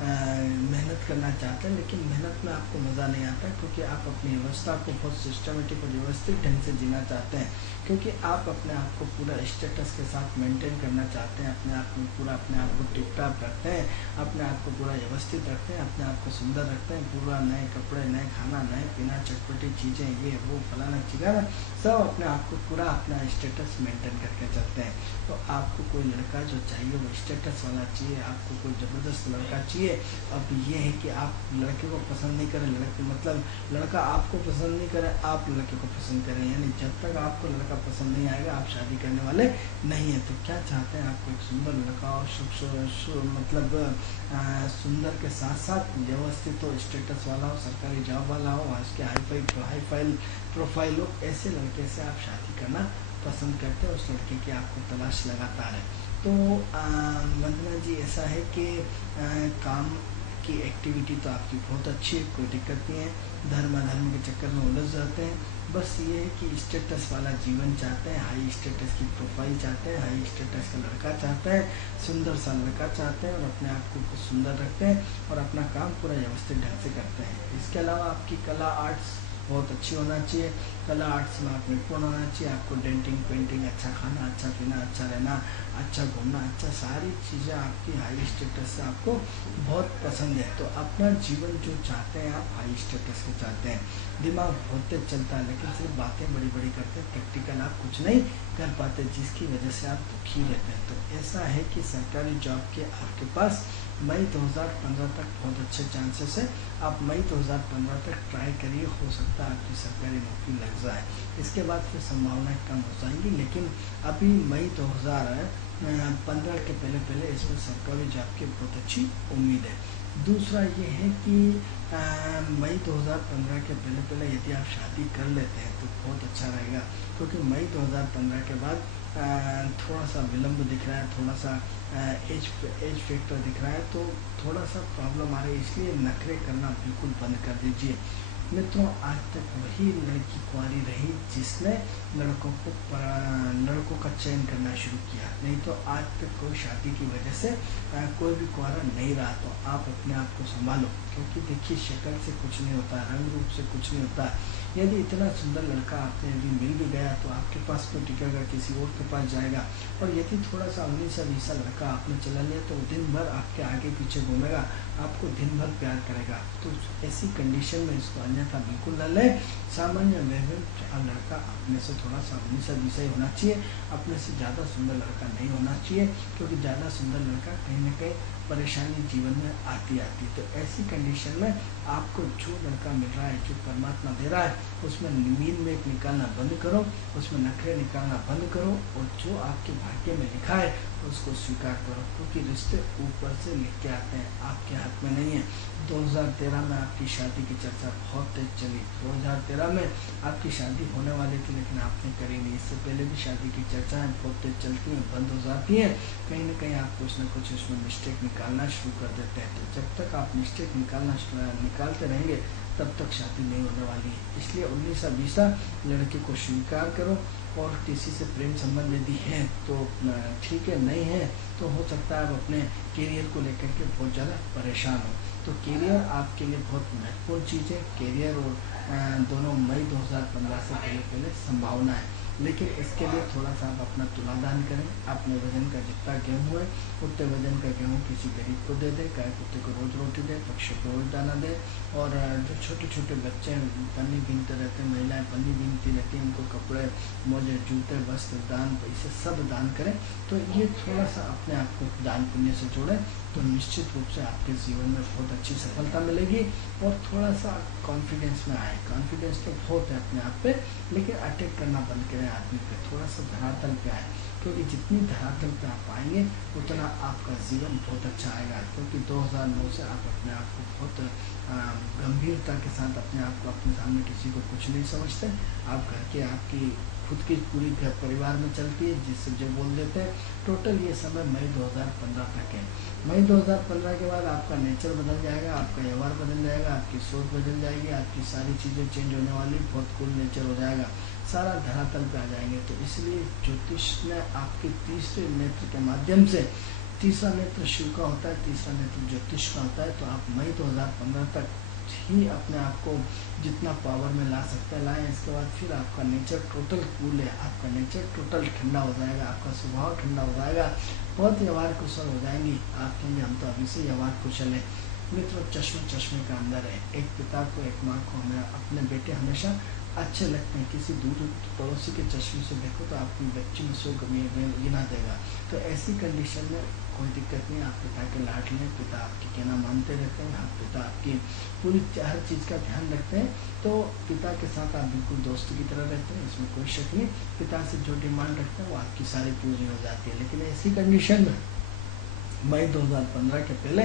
मेहनत करना चाहते हैं, लेकिन मेहनत में आपको मज़ा नहीं आता, क्योंकि आप अपनी व्यवस्था को बहुत सिस्टमेटिक और व्यवस्थित ढंग से जीना चाहते हैं। क्योंकि आप अपने आप को पूरा स्टेटस के साथ मेंटेन करना चाहते हैं, अपने आप में पूरा अपने आप को टिप टाप रखते हैं, अपने आप को पूरा व्यवस्थित रखते हैं, अपने आप को सुंदर रखते हैं, पूरा नए कपड़े, नए खाना, नए पीना, चटपटी चीज़ें, ये वो फलाना चिकाना, सब अपने आप को पूरा अपना स्टेटस मेंटेन करके चलते हैं। तो आपको कोई लड़का जो चाहिए वो स्टेटस वाला चाहिए, आपको कोई ज़बरदस्त लड़का चाहिए। अब ये है कि आप लड़के को पसंद नहीं करें, लड़के मतलब लड़का आपको पसंद नहीं करे, आप लड़के को पसंद करें, यानी जब तक आपको लड़का पसंद नहीं आएगा आप शादी करने वाले नहीं है। तो क्या चाहते हैं, आपको एक सुंदर लड़का और मतलब सुंदर के साथ साथ व्यवस्थित हो, स्टेटस वाला हो, सरकारी जॉब वाला हो, आज के हाई प्रोफाइल हो। ऐसे लड़के से आप शादी करना पसंद करते हैं, उस लड़के की आपको तलाश लगातार है। तो वंदना जी, ऐसा है कि काम की एक्टिविटी तो आपकी बहुत अच्छी है, कोई दिक्कत नहीं है। धर्म के चक्कर में उलझ जाते हैं। बस ये है कि स्टेटस वाला जीवन चाहते हैं, हाई स्टेटस की प्रोफाइल चाहते हैं, हाई स्टेटस का लड़का चाहते हैं, सुंदर सा लड़का चाहते हैं, और अपने आप को सुंदर रखते हैं और अपना काम पूरा व्यवस्थित ढंग से करते हैं। इसके अलावा आपकी कला आर्ट्स बहुत अच्छी होना चाहिए, कला आर्ट्स में आप निपुण होना चाहिए। आपको डेंटिंग, पेंटिंग, अच्छा खाना, अच्छा पीना, अच्छा रहना, अच्छा घूमना, अच्छा सारी चीज़ें आपकी हाई स्टेटस से आपको बहुत पसंद है। तो अपना जीवन जो चाहते हैं आप हाई स्टेटस के चाहते हैं। दिमाग बहुत तेज चलता है, लेकिन सिर्फ बातें बड़ी बड़ी करते हैं, प्रैक्टिकल आप कुछ नहीं कर पाते, जिसकी वजह से आप दुखी रहते हैं। तो ऐसा है कि सरकारी जॉब के आपके पास मई 2015 तक बहुत अच्छे चांसेस है। आप मई 2015 तक ट्राई करिए, हो सकता है आपकी सरकारी नौकरी लग जाए। इसके बाद फिर संभावनाएं कम हो जाएंगी, लेकिन अभी मई 2015 15 के पहले पहले इसमें सरकारी जॉब की बहुत अच्छी उम्मीद है। दूसरा ये है कि मई 2015 के पहले पहले यदि आप शादी कर लेते हैं तो बहुत अच्छा रहेगा, क्योंकि मई 2015 के बाद थोड़ा सा विलम्ब दिख रहा है, थोड़ा सा एज फैक्टर दिख रहा है, तो थोड़ा सा प्रॉब्लम आ रही है। इसलिए नखरे करना बिल्कुल बंद कर दीजिए। मित्रों, आज तक वही लड़की कुंवारी रही जिसने लड़कों का चयन करना शुरू किया, नहीं तो आज तक कोई शादी की वजह से कोई भी कुंवारा नहीं रहा। तो आप अपने आप को संभालो, क्योंकि देखिए शक्ल से कुछ नहीं होता, रंग रूप से कुछ नहीं होता। यदि इतना सुंदर लड़का आपने यदि मिल भी गया तो आपके पास तो टिकेगा, किसी और के पास जाएगा। और यदि थोड़ा सा 19-20 लड़का आपने चला लिया तो दिन भर आपके आगे पीछे घूमेगा, आपको दिन भर प्यार करेगा। तो ऐसी कंडीशन में इसको अन्यथा बिल्कुल न लें। सामान्य व्यवहार लड़का अपने से थोड़ा सा 19-20 ही होना चाहिए, अपने से ज़्यादा सुंदर लड़का नहीं होना चाहिए, क्योंकि ज़्यादा सुंदर लड़का कहीं ना कहीं परेशानी जीवन में आती। तो ऐसी कंडीशन में आपको जो लड़का मिल रहा है, जो परमात्मा दे रहा है, उसमें नींद में निकालना बंद करो, उसमें नखरे निकालना बंद करो, और जो आपके भाग्य में लिखा है उसको स्वीकार करो, क्योंकि रिश्ते ऊपर से लिख के आते हैं, आपके हाथ में नहीं है। 2013 में आपकी शादी की चर्चा बहुत तेज चली, 2013 में आपकी शादी होने वाली थी, लेकिन आपने करी नहीं। इससे पहले भी शादी की चर्चाएं बहुत तेज चलती हैं, बंद हो जाती हैं, कहीं ना कहीं आप कुछ ना कुछ इसमें मिस्टेक निकालना शुरू कर देते हैं। तो जब तक आप मिस्टेक निकालते रहेंगे तब तक शादी नहीं होने वाली है। इसलिए 19-20 लड़के को स्वीकार करो, और किसी से प्रेम संबंध यदि है तो ठीक है, नहीं है तो हो सकता है आप अपने करियर को लेकर के बहुत ज़्यादा परेशान हो। तो करियर आपके लिए बहुत महत्वपूर्ण चीज़ है। करियर और दोनों मई 2015 से पहले संभावना है, लेकिन इसके लिए थोड़ा सा आप अपना तुलादान करें। अपने वजन का जितना गेहूँ है उतने वजन का गेहूँ किसी गरीब को दे दें, गाय कुत्ते को रोज रोटी दें, पक्षी को रोज दाना दें, और जो छोटे छोटे बच्चे पन्नी बीनते रहते हैं, महिलाएं पन्नी बीनती रहती हैं, उनको कपड़े, मोजे, जूते, वस्त्र, दान, पैसे सब दान करें। तो ये थोड़ा सा अपने आप को दान पुण्य से जोड़ें, तो निश्चित रूप से आपके जीवन में बहुत अच्छी सफलता मिलेगी। और थोड़ा सा कॉन्फिडेंस में आए। कॉन्फिडेंस तो बहुत है अपने आप पे, लेकिन अटैक करना बंद करें आदमी पे, थोड़ा सा धरातल पे आए, क्योंकि जितनी धरातल पे आप आएंगे उतना आपका जीवन बहुत अच्छा आएगा। क्योंकि 2009 से आप अपने आप को बहुत गंभीरता के साथ अपने आप को, अपने सामने किसी को कुछ नहीं समझते। आप घर के, आपकी खुद की पूरी घर परिवार में चलती है, जिससे जो बोल देते हैं। टोटल ये समय मई 2015 तक है। मई 2015 के बाद आपका नेचर बदल जाएगा, आपका व्यवहार बदल जाएगा, आपकी सोच बदल जाएगी, आपकी सारी चीज़ें चेंज होने वाली, बहुत कूल नेचर हो जाएगा, सारा धरातल पे आ जाएंगे। तो इसलिए ज्योतिष ने आपके तीसरे नेत्र के माध्यम से, तीसरा नेत्र शिव का होता है, तीसरा नेत्र ज्योतिष का होता है, तो आप मई 2015 तक ही अपने आप को जितना पावर में ला सकते हैं लाएं। इसके बाद फिर आपका नेचर टोटल कूल है, आपका नेचर टोटल ठंडा हो जाएगा, आपका स्वभाव ठंडा हो जाएगा, बहुत व्यवहार कुशल हो जाएंगी। आप कहेंगे हम तो अभी से व्यवहार कुशल है। मित्रों, चश्मे का अंदर है। एक पिता को, एक माँ को, हमें अपने बेटे हमेशा अच्छे लगते हैं। किसी दूर पड़ोसी के चश्मे से देखो तो आपकी बच्ची में 100 गिना देगा। तो ऐसी कंडीशन में कोई दिक्कत नहीं, आप पिता के लाड लें, पिता आपकी कहना मानते रहते हैं, आप पिता आपकी पूरी हर चीज़ का ध्यान रखते हैं। तो पिता के साथ आप बिल्कुल दोस्त की तरह रहते हैं, इसमें कोई शक नहीं। पिता से जो डिमांड रखते हैं वो आपकी सारी पूरी हो जाती है। लेकिन ऐसी कंडीशन में मई 2015 के पहले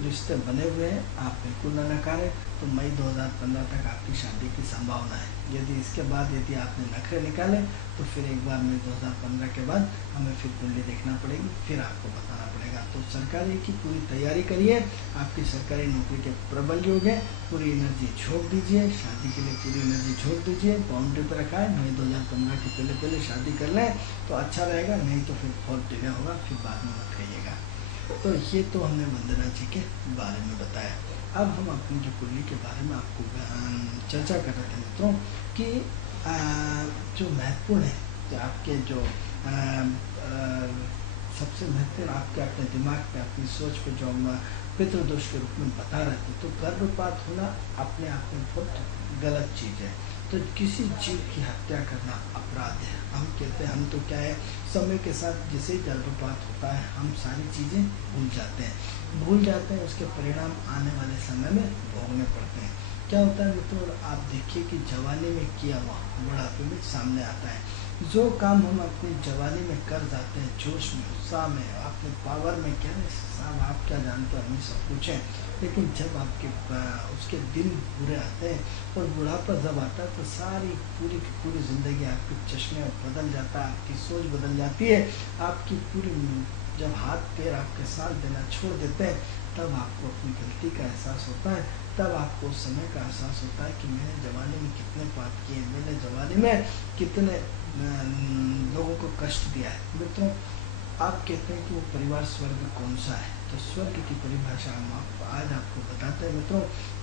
रिश्ते बने हुए हैं, आप बिल्कुल न नकारें। तो मई 2015 तक आपकी शादी की संभावना है। यदि इसके बाद यदि आपने नखरे निकाले तो फिर एक बार मई 2015 के बाद हमें फिर कुंडली देखना पड़ेगी, फिर आपको बताना पड़ेगा। तो सरकारी की पूरी तैयारी करिए, आपकी सरकारी नौकरी के प्रबल योग है, पूरी एनर्जी झोंक दीजिए, शादी के लिए पूरी एनर्जी झोंक दीजिए। बाउंड्री पर रखा है, मई 2015 के पहले शादी कर लें तो अच्छा रहेगा, नहीं तो फिर बहुत डिले होगा, फिर बाद में मत कहिएगा। तो ये तो हमने वंदना जी के बारे में बताया। अब हम अपनी जो कुंडली के बारे में आपको चर्चा कर रहे थे मित्रों कि जो महत्वपूर्ण है, तो आपके जो सबसे महत्वपूर्ण आपके अपने दिमाग पे, अपनी सोच पे जो हम पितृदोष के रूप में बता रहे थे, तो गर्भपात होना अपने आप में बहुत गलत चीज़ है। तो किसी जीव की हत्या करना अपराध है। हम कहते हैं, हम तो क्या है, समय के साथ जैसे ही गर्भपात होता है हम सारी चीज़ें भूल जाते हैं, उसके परिणाम आने वाले समय में भोगने पड़ते हैं। क्या होता है मित्रों, आप देखिए कि जवानी में किया हुआ बुढ़ापे में सामने आता है। जो काम हम अपनी जवानी में कर जाते हैं, जोश में, उत्साह में, अपने पावर में, क्या है साहब आप क्या जानते हो, हमें सब कुछ है, लेकिन जब आपके उसके दिन बुरे आते हैं और बुढ़ापा जब आता है तो सारी पूरी की पूरी ज़िंदगी आपके चश्मे में बदल जाता है, आपकी सोच बदल जाती है, आपकी पूरी जब हाथ पैर आपके साथ देना छोड़ देते हैं तब आपको अपनी गलती का एहसास होता है, तब आपको उस समय का एहसास होता है कि मैंने जवानी में कितने पाप किए, मैंने जवानी में कितने लोगों को कष्ट दिया है। मित्रों, आप कहते हैं कि वो परिवार स्वर्ग कौन सा है, तो स्वर्ग की परिभाषा हम आज आपको बताते हैं मित्रों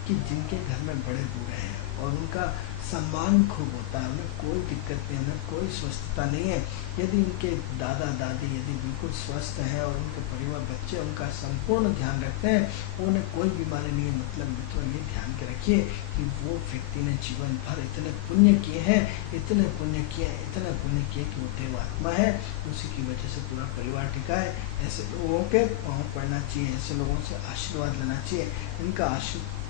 कि जिनके घर में बड़े बूढ़े हैं और उनका सम्मान खूब होता है, उन्हें कोई दिक्कत नहीं, उन्हें कोई स्वस्थता नहीं है, यदि उनके दादा दादी यदि बिल्कुल स्वस्थ हैं और उनके परिवार बच्चे उनका संपूर्ण ध्यान रखते हैं, उन्हें कोई बीमारी नहीं है, मतलब मित्रों ये ध्यान के रखिए कि वो व्यक्ति ने जीवन भर इतने पुण्य किए हैं, इतने पुण्य किए कि वो देवात्मा है, उसी की वजह से पूरा परिवार टिका है। ऐसे लोगों के पाँव पड़ना चाहिए, ऐसे लोगों से आशीर्वाद लेना चाहिए, इनका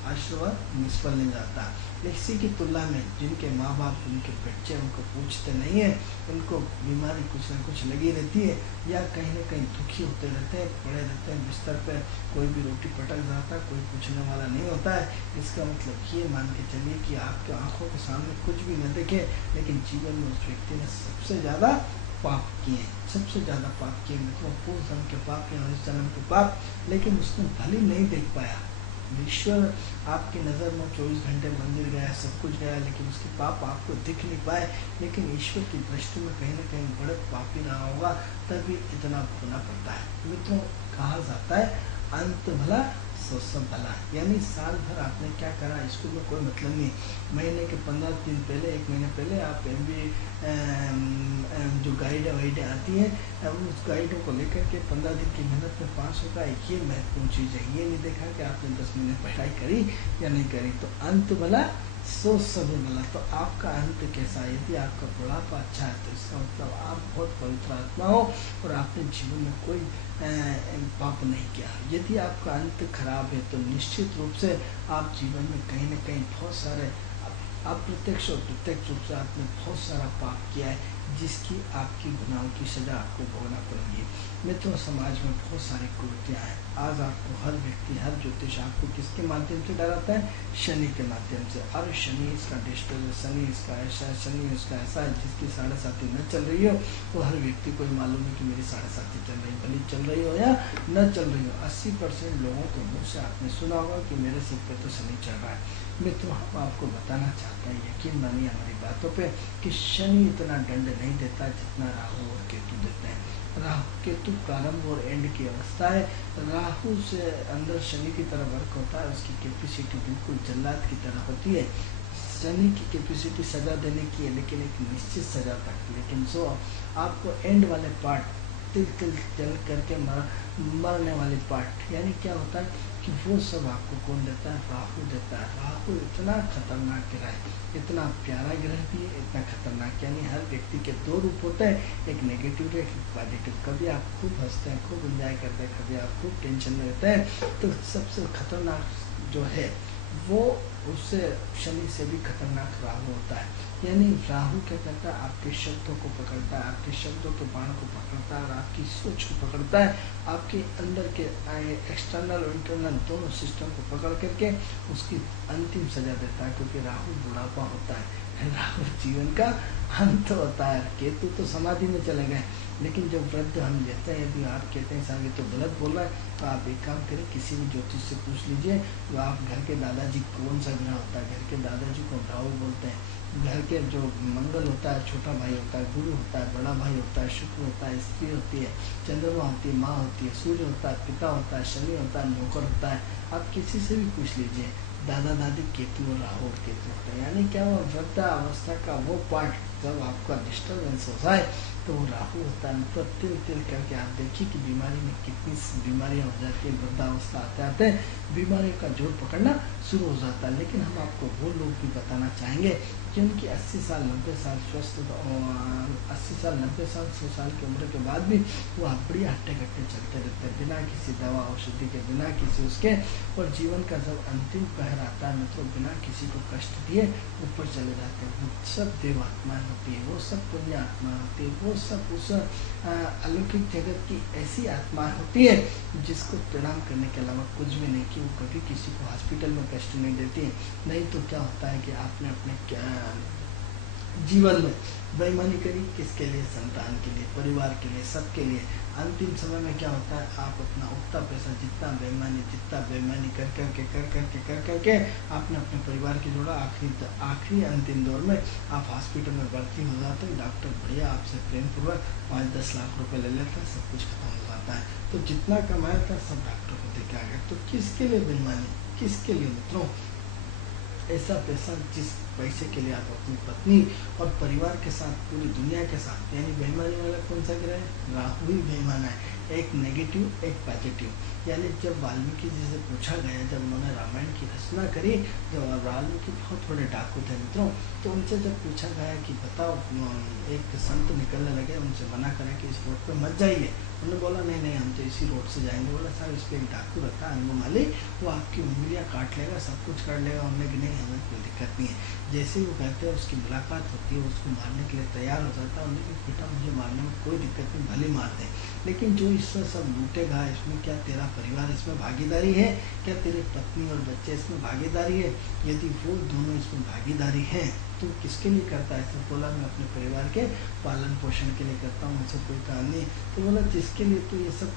आशीर्वाद निष्फल नहीं जाता। इसी की तुलना में जिनके माँ बाप उनके बच्चे उनको पूछते नहीं है, उनको बीमारी कुछ न कुछ लगी रहती है या कहीं न कहीं दुखी होते रहते हैं, पड़े रहते हैं बिस्तर पर, कोई भी रोटी पटक जाता, कोई पूछने वाला नहीं होता है, इसका मतलब ये मान के चलिए कि आपके आंखों के सामने कुछ भी न देखे, लेकिन जीवन में उस व्यक्ति ने सबसे ज़्यादा पाप किए, सबसे ज़्यादा पाप किए, मतलब पूर्व जन्म के पाप या इस जन्म के पाप, लेकिन उसने भले नहीं देख पाया। ईश्वर आपकी नज़र में 24 घंटे मंदिर गया, सब कुछ गया, लेकिन उसके पाप आपको दिख नहीं पाए, लेकिन ईश्वर की दृष्टि में कहीं ना कहीं बड़े पापी रहा होगा, तभी इतना भुना पड़ता है। मित्रों, कहा जाता है अंत भला सो सब भला, यानी साल भर आपने क्या करा इसको में कोई मतलब नहीं। महीने के 15 दिन पहले, 1 महीने पहले आप MBA जो गाइड वाइडें आती हैं, उस गाइडों को लेकर के 15 दिन की मेहनत में पास होगा, ये महत्वपूर्ण चीज़ है। ये नहीं देखा कि आपने 10 महीने पढ़ाई करी या नहीं करी। तो अंत भला सो सब भला, तो आपका अंत कैसा है? यदि आपका बुढ़ापा अच्छा है तो इसका मतलब आप बहुत पवित्र आत्मा हो और आपने जीवन में कोई पाप नहीं किया। यदि आपका अंत खराब है तो निश्चित रूप से आप जीवन में कहीं ना कहीं बहुत सारे अप्रत्यक्ष और प्रत्यक्ष रूप से आपने बहुत सारा पाप किया है, जिसकी आपकी गुनाहों की सज़ा आपको भोगना पड़ेगी। मित्रों, समाज में बहुत सारी कुरीतियाँ हैं। आज आपको हर व्यक्ति, हर ज्योतिष आपको किसके माध्यम से डराता है? शनि के माध्यम से। अरे शनि इसका डिस्टर्ब, शनि इसका ऐसा है, शनि इसका ऐसा है। जिसकी 7.5 न चल रही हो वो हर व्यक्ति को मालूम है कि मेरी 7.5 चल रही, भली चल रही हो या न चल रही हो। 80% लोगों के मुँह से आपने सुना होगा कि मेरे सिर पर तो शनि चल रहा है। मित्रों, हम आपको बताना चाहते हैं, यकीन मानिए हमारी बातों पे, कि शनि इतना दंड नहीं देता जितना राहु और केतु देते हैं। राहु केतु प्रारंभ और एंड की अवस्था है। राहु से अंदर शनि की तरह वर्क होता है, उसकी कैपेसिटी बिल्कुल जल्लाद की तरह होती है। शनि की कैपेसिटी सजा देने की है, लेकिन एक निश्चित सजा तक। लेकिन जो आपको एंड वाले पार्ट, तिल तिल जल करके मरने वाले पार्ट, यानी क्या होता है कि वो सब आपको कौन देता है? राहु देता है। राहु इतना खतरनाक ग्रह है, इतना प्यारा ग्रह भी है, इतना खतरनाक। यानी हर व्यक्ति के 2 रूप होते हैं, एक नेगेटिव एक पॉजिटिव। कभी आप खूब हंसते हैं, खूब एंजॉय करते हैं, कभी आप खूब टेंशन में रहते हैं। तो सबसे खतरनाक जो है वो उससे शनि से भी खतरनाक राहु होता है। यानी राहु क्या करता है? आपके शब्दों को पकड़ता है, आपके शब्दों के बाण को पकड़ता है और आपकी सोच को पकड़ता है, आपके अंदर के एक्सटर्नल और इंटरनल दोनों सिस्टम को पकड़ करके उसकी अंतिम सजा देता है। क्योंकि राहु बुढ़ापा होता है, राहु जीवन का अंत होता है। केतु तो समाधि में चले गए, लेकिन जब वृद्ध हम लेते हैं, यदि आप कहते हैं साहब ये तो गलत बोल रहा है, तो आप एक काम करें, किसी भी ज्योतिष से पूछ लीजिए। तो आप घर के दादाजी कौन सा ग्रह होता है? घर के दादाजी को राहु बोलते हैं। घर के जो मंगल होता है, छोटा भाई होता है, गुरु होता है, बड़ा भाई होता है, शुक्र होता है, स्त्री होती है, चंद्रमा होती है, माँ होती है, सूर्य होता है, पिता होता है, शनि होता है, नौकर होता है। आप किसी से भी पूछ लीजिए, दादा दादी केतु और राहु और केतु होता है। यानी क्या, वो वृद्धावस्था का वो पार्ट जब आपका डिस्टर्बेंस होता है तो वो राहु होता है। मतलब तिल तिल करके आप देखिए कि बीमारी में कितनी बीमारियां हो जाती है। वृद्धावस्था आते आते बीमारियों का जोर पकड़ना शुरू हो जाता है। लेकिन हम आपको वो लोग भी बताना चाहेंगे कि उनकी 80 साल 90 साल स्वस्थ 80 साल 90 साल 100 साल की उम्र के बाद भी वो बढ़िया हट्टे कट्टे चलते रहते हैं, बिना किसी दवा औषधि के, बिना किसी उसके। और जीवन का जब अंतिम पहर आता है मित्रों, बिना किसी को कष्ट दिए ऊपर चले जाते हैं। वो सब देव आत्माएं होती है, वो सब पुण्य आत्मा होती है, वो सब उस अलौकिक जगत की ऐसी आत्माएं होती है जिसको प्रणाम करने के अलावा कुछ भी नहीं, कि वो कभी किसी को हॉस्पिटल में कष्ट नहीं देती है। नहीं तो क्या होता है कि आपने अपने जीवन में बेईमानी करी, किसके लिए? संतान के लिए, परिवार के लिए, सबके लिए। अंतिम समय में क्या होता है, आप अपना उगता पैसा जितना बेईमानी कर करके आपने अपने परिवार की जोड़ा, आखिरी अंतिम दौर में आप हॉस्पिटल में भर्ती हो जाते हैं। डॉक्टर बढ़िया आपसे प्रेम पूर्वक 5-10 लाख रुपए ले लेता है, सब कुछ खत्म हो जाता है। तो जितना कमाया था सब डॉक्टर को दे के आ गया। तो किसके लिए बेईमानी, किसके लिए मित्रों? ऐसा पैसा जिस पैसे के लिए आप अपनी पत्नी और परिवार के साथ, पूरी दुनिया के साथ, यानी बेईमानी वाला कौन सा ग्रह है? राहु ही बेईमान है, एक नेगेटिव एक पॉजिटिव। यानी जब वाल्मीकि जी से पूछा गया, जब उन्होंने रामायण की रचना करी, जब वाल्मीकि बहुत बड़े डाकू थे मित्रों, तो उनसे जब पूछा गया कि बताओ, एक संत निकलने लगे, उनसे मना करें कि इस रोड पे मत जाइए। उन्होंने बोला नहीं हम तो इसी रोड से जाएंगे। बोला साहब इस पर एक डाकू रहता है अनुमाली, वो आपकी उंगलियां काट लेगा, सब कुछ कर लेगा। उन्होंने कि नहीं हमें कोई दिक्कत नहीं है। जैसे ही वो कहते हैं उसकी मुलाकात होती है, उसको मारने के लिए तैयार हो जाता है। उन्होंने कहा बेटा मुझे मारने में कोई दिक्कत नहीं, भले मार दें, लेकिन जो इसमें सब लूटेगा, इसमें क्या तेरा परिवार इसमें भागीदारी है? क्या तेरी पत्नी और बच्चे इसमें भागीदारी है? यदि वो दोनों इसमें भागीदारी है तो किसके लिए करता है? तो बोला मैं अपने परिवार के पालन पोषण के लिए करता हूँ, मुझसे कोई काम नहीं। तो बोला जिसके लिए तो ये सब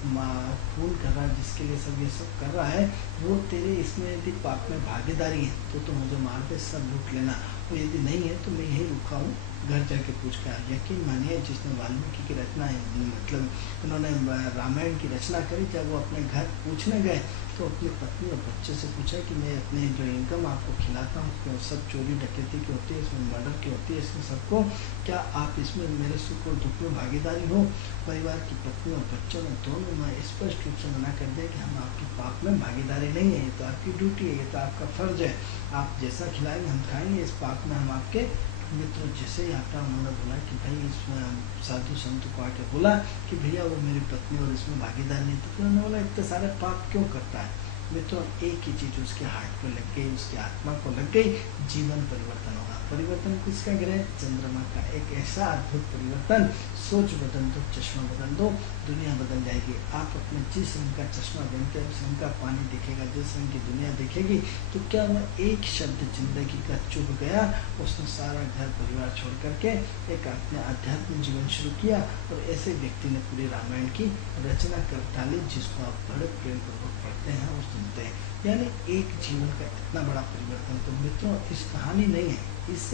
खून कर रहा है, जिसके लिए सब ये सब कर रहा है, वो तेरे इसमें यदि पाप में भागीदारी है तो मुझे मार के सब लूट लेना, और यदि नहीं है तो मैं यही रुका हूँ, घर जाके पूछ कर। यकीन मानिए जिसने वाल्मीकि की रचना है, मतलब उन्होंने रामायण की रचना करी, जब वो अपने घर पूछने गए तो अपनी पत्नी और बच्चे से पूछा कि मैं अपने जो इनकम आपको खिलाता हूँ उसमें सब चोरी डकैती की होती है, इसमें मर्डर की होती है, इसमें सबको, क्या आप इसमें मेरे सुख और दुख में भागीदारी हो? परिवार की पत्नी और बच्चों में दोनों में स्पष्ट रूप से मना कर दिया कि हम आपके पाप में भागीदारी नहीं है, ये तो आपकी ड्यूटी है, ये तो आपका फर्ज है, आप जैसा खिलाएंगे हम खाएंगे, इस पाप में हम आपके मित्र। जैसे ही आता उन्होंने बोला कि भाई इसमें साधु संत को आके बोला कि भैया वो मेरी पत्नी और इसमें भागीदार नहीं, तो फिर उन्होंने बोला इतने सारे पाप क्यों करता है? मित्रों एक ही चीज उसके हार्ट को लग गई, उसकी आत्मा को लग गई, जीवन परिवर्तन होगा। परिवर्तन किसका ग्रह? चंद्रमा का। एक ऐसा अद्भुत परिवर्तन, सोच बदल दो, चश्मा बदल दो, दुनिया बदल जाएगी। आप अपने जिस रंग का चश्मा बनते हैं उस रंग का पानी दिखेगा, जिस रंग की दुनिया दिखेगी। तो क्या वह एक शब्द जिंदगी का चुभ गया, उसने सारा घर परिवार छोड़ करके एक अपने आध्यात्मिक जीवन शुरू किया, और ऐसे व्यक्ति ने पूरी रामायण की रचना कर डाली, जिसको आप बड़े प्रेम पूर्वक पढ़ते हैं और सुनते हैं। यानी एक जीवन का इतना बड़ा परिवर्तन। तो मित्रों इस कहानी नहीं है, इस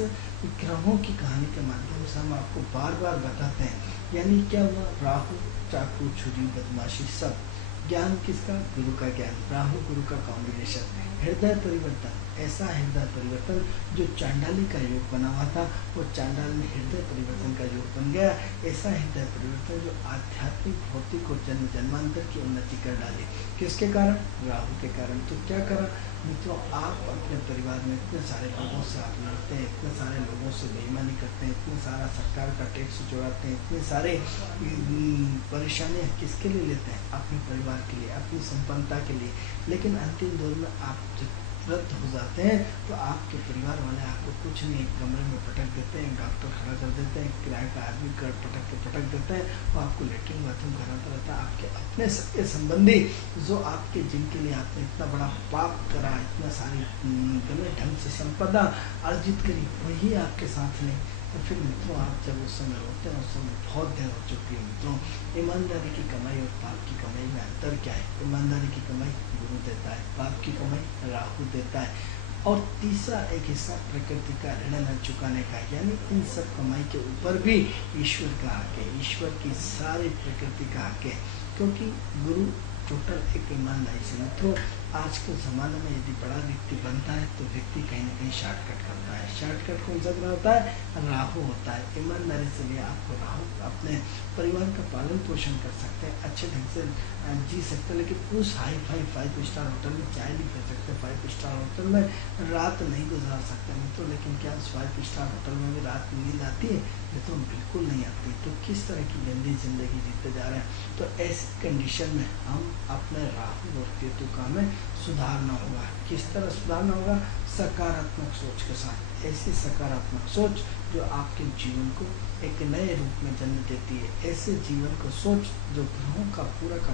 ग्रहों की कहानी के माध्यम से हम आपको बार बार बताते हैं। यानी क्या हुआ? राहु, चाकू, छुरी, बदमाशी, सब ज्ञान किसका? गुरु का ज्ञान, राहु गुरु का कॉम्बिनेशन। हृदय परिवर्तन, ऐसा हृदय परिवर्तन जो चांडाली का योग बना हुआ था, वो चांडाल में हृदय परिवर्तन का योग बन गया। ऐसा हृदय परिवर्तन जो आध्यात्मिक भौतिक और जन्म जन्मांतर की उन्नति कर डाली, किसके कारण? राहु के कारण। तो क्या करा मित्रों, आप अपने परिवार में इतने सारे लोगों से आप लड़ते हैं, इतने सारे लोगों से बेईमानी करते हैं, इतने सारा सरकार का टैक्स जोड़ाते हैं, इतने सारे परेशानियां किसके लिए लेते हैं? अपने परिवार के लिए, अपनी संपन्नता के लिए। लेकिन अंतिम दौर में आप जब वृद्ध हो जाते हैं तो आपके परिवार वाले आपको कुछ नहीं, एक कमरे में पटक देते हैं, डॉक्टर खड़ा कर देते हैं, किराए का आदमी कर पटक देते हैं, वो आपको लेटरिन बाथरूम कराता रहता है। आपके अपने सबके संबंधी जो आपके, जिनके लिए आपने इतना बड़ा पाप करा, इतना सारी गलत ढंग से संपदा अर्जित करी, वही आपके साथ नहीं। तो फिर मित्रों आप जब उस समय रोते हैं, उस समय बहुत देर हो चुकी है। मित्रों ईमानदारी की कमाई और पाप की कमाई में अंतर क्या है? ईमानदारी की कमाई गुरु देता है, पाप की कमाई राहु देता है। और तीसरा एक हिस्सा प्रकृति का ऋण न चुकाने का, यानी इन सब कमाई के ऊपर भी ईश्वर का हक है, ईश्वर की सारी प्रकृति का हक है, क्योंकि गुरु टोटल एक ईमानदारी से। मित्रों आज के ज़माने में यदि बड़ा व्यक्ति बनता है तो व्यक्ति कहीं ना कहीं शॉर्टकट करता है। शॉर्टकट कौन सा होता है? राहु होता है। ईमानदारी से भी आपको राहु अपने परिवार का पालन पोषण कर सकते हैं, अच्छे ढंग से जी सकते हैं, लेकिन उस हाई फाई 5 स्टार होटल में चाय नहीं पी सकते, 5 स्टार होटल में रात नहीं गुजार सकते मित्रों। लेकिन क्या 5 स्टार होटल में भी रात नींद आती है? ये तो बिल्कुल नहीं आती। तो किस तरह की गंदी जिंदगी जीते जा रहे हैं। तो ऐसी कंडीशन में हम अपने राहु और केतु का हमें सुधारना होगा। किस तरह सुधारना होगा? सकारात्मक सोच के साथ। ऐसी सकारात्मक सोच जो आपके जीवन को एक नए रूप में जन्म देती है। ऐसे जीवन को सोच जो ग्रहों का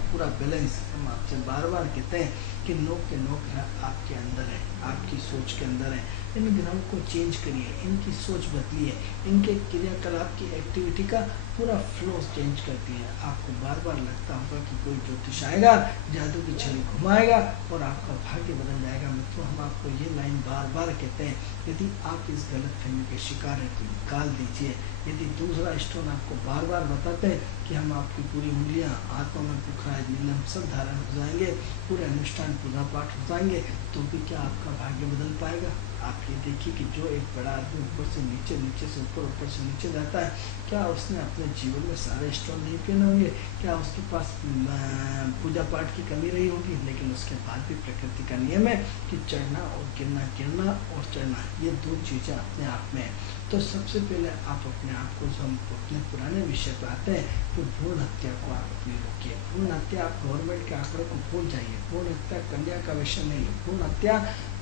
पूरा बैलेंस, हम आपसे बार बार कहते हैं कि नोक के नोक आपके अंदर है, आपकी सोच के अंदर है। इन ग्रहों को चेंज करिए, इनकी सोच बदलिए, इनके क्रियाकलाप की एक्टिविटी का पूरा फ्लो चेंज करती है। आपको बार बार लगता होगा कि कोई ज्योतिष आएगा, जादू की छड़ी घुमाएगा और आपका भाग्य बदल जाएगा। मित्रों, हम आपको ये लाइन बार बार कहते हैं, यदि आप इस गलत फहमी के शिकार हैं तो निकाल दीजिए। यदि दूसरा स्टोन आपको बार बार बताते हैं कि हम आपकी पूरी उंगलियां, हाथों में पुखराज नीलम सब धारण हो जाएंगे, पूरे अनुष्ठान पूजा पाठ हो जाएंगे, तो भी क्या आपका भाग्य बदल पाएगा? आप ये देखिए कि जो एक बड़ा आदमी ऊपर से नीचे, नीचे से ऊपर, ऊपर से नीचे जाता है, क्या उसने अपने जीवन में सारे स्टोन नहीं पहने होंगे? क्या उसके पास पूजा पाठ की कमी रही होगी? लेकिन उसके बाद भी प्रकृति का नियम है कि चढ़ना और गिरना, गिरना और चढ़ना, ये दो चीज़ें अपने आप में है। तो सबसे पहले आप अपने आप को, जो हम अपने पुराने विषय पर आते हैं, तो भ्रूण हत्या को आप अपनी रोकिए। भ्रूण हत्या आप गवर्नमेंट के आंकड़ों को भूल जाइए। भ्रूण हत्या कन्या का विषय नहीं है, भ्रूण हत्या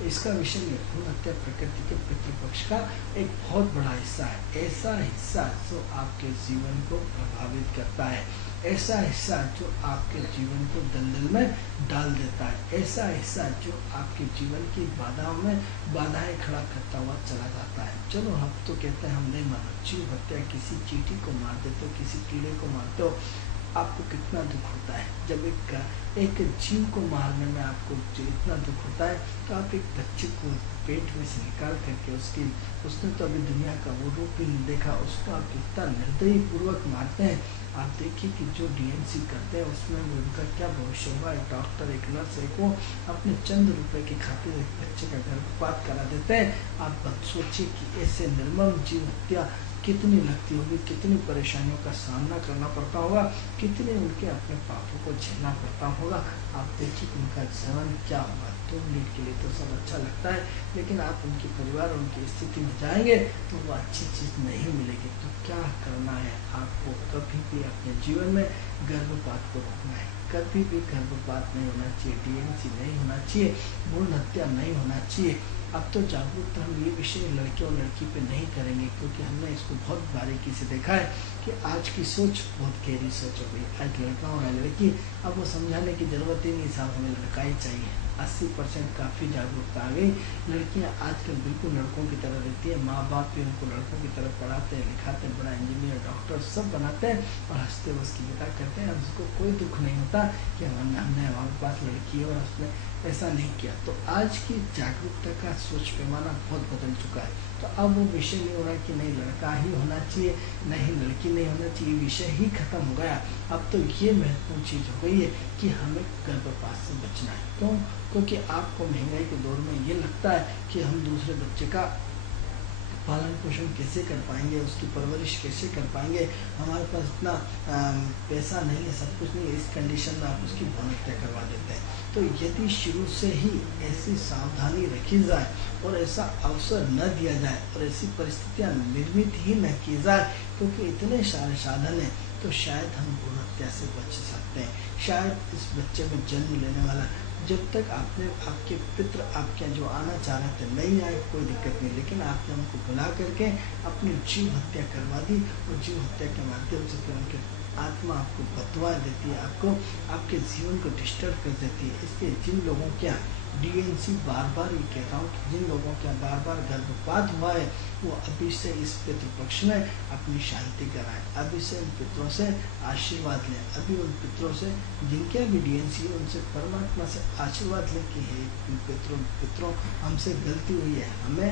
इसका विषय नहीं है। भ्रूण हत्या प्रकृति के पितृपक्ष का एक बहुत बड़ा हिस्सा है। ऐसा हिस्सा जो आपके जीवन को प्रभावित करता है, ऐसा हिस्सा जो आपके जीवन को दलदल में डाल देता है, ऐसा हिस्सा जो आपके जीवन की बाधाओं में बाधाएं खड़ा करता हुआ चला जाता है। चलो हम तो कहते हैं हम नहीं मानो, जीव हत्या, किसी चींटी को मार देते हो, किसी कीड़े को मारते हो, आपको कितना दुख होता है। जब एक जीव को मारने में आपको इतना दुख होता है, तो आप एक बच्चे को पेट में से निकाल करके उसने तो अभी दुनिया का वो रूप भी नहीं देखा, उसको आप कितना निर्दयी पूर्वक मारते हैं। आप देखिए कि जो डीएनसी करते हैं उसमें उनका क्या भविष्य हुआ। एक डॉक्टर, एक नर्स, एक वो अपने चंद रुपए की खातिर एक बच्चे का गर्भपात करा देते हैं। आप सोचिए कि ऐसे निर्मम जीव हत्या कितनी लगती होगी, कितनी परेशानियों का सामना करना पड़ता होगा, कितने उनके अपने पापों को झेलना पड़ता होगा। आप देखिए कि उनका जीवन क्या होगा। 2 मिनट के लिए तो सब अच्छा लगता है, लेकिन आप उनके परिवार, उनकी स्थिति में जाएंगे तो वो अच्छी चीज़ नहीं मिलेगी। तो क्या करना है आपको? कभी भी अपने जीवन में गर्भपात को रोकना है, कभी भी गर्भपात नहीं होना चाहिए, डीएनसी नहीं होना चाहिए, भ्रूण हत्या नहीं होना चाहिए। अब तो जागरूकता हम ये विषय लड़के और लड़की पे नहीं करेंगे, क्योंकि हमने इसको बहुत बारीकी से देखा है कि आज की सोच बहुत गहरी सोच हो गई। आज लड़का और लड़की, अब वो समझाने की जरूरत ही नहीं, साहब हमें लड़का ही चाहिए। 80% काफ़ी जागरूकता आ गई। लड़कियां आजकल बिल्कुल लड़कों की तरह रहती है, माँ बाप भी उनको लड़कों की तरह पढ़ाते हैं, लिखाते हैं, बड़ा इंजीनियर, डॉक्टर सब बनाते हैं और हंसते बस की विदा करते हैं। उसको कोई दुख नहीं होता कि हमने हमारे पास लड़की है और उसने ऐसा नहीं किया। तो आज की जागरूकता का सोच पैमाना बहुत बदल चुका है। तो अब वो विषय नहीं हो रहा कि नहीं लड़का ही होना चाहिए, नहीं लड़की नहीं होना चाहिए, विषय ही खत्म हो गया। अब तो ये महत्वपूर्ण चीज़ हो गई है कि हमें गर्भपात से बचना है। क्यों? क्योंकि आपको महंगाई के दौर में ये लगता है कि हम दूसरे बच्चे का पालन पोषण कैसे कर पाएंगे, उसकी परवरिश कैसे कर पाएंगे, हमारे पास इतना पैसा नहीं है, सब कुछ नहीं है। इस कंडीशन में आप उसकी भ्रूण हत्या करवा देते हैं। तो यदि शुरू से ही ऐसी सावधानी रखी जाए और ऐसा अवसर न दिया जाए और ऐसी परिस्थितियां निर्मित ही न की जाए, क्योंकि इतने सारे साधन हैं, तो शायद हम भ्रूण हत्या से बच सकते हैं। शायद इस बच्चे में जन्म लेने वाला, जब तक आपके पितृ आपके जो आना चाह रहे थे नहीं आए, कोई दिक्कत नहीं, लेकिन आपने उनको बुला करके अपनी जीव हत्या करवा दी और जीव हत्या के माध्यम से फिर उनके आत्मा आपको बदवा देती है, आपको आपके जीवन को डिस्टर्ब कर देती है। इसलिए जिन लोगों क्या डीएनसी बार ये कहता हूँ कि जिन लोगों का बार गर्भपात हुआ है, वो अभी से इस पितृपक्ष में अपनी शांति कराएं, अभी से उन पितरों से आशीर्वाद लें, अभी उन पितरों से जिनके भी डीएनसी है उनसे परमात्मा से आशीर्वाद लें कि हे पितरों हमसे गलती हुई है, हमें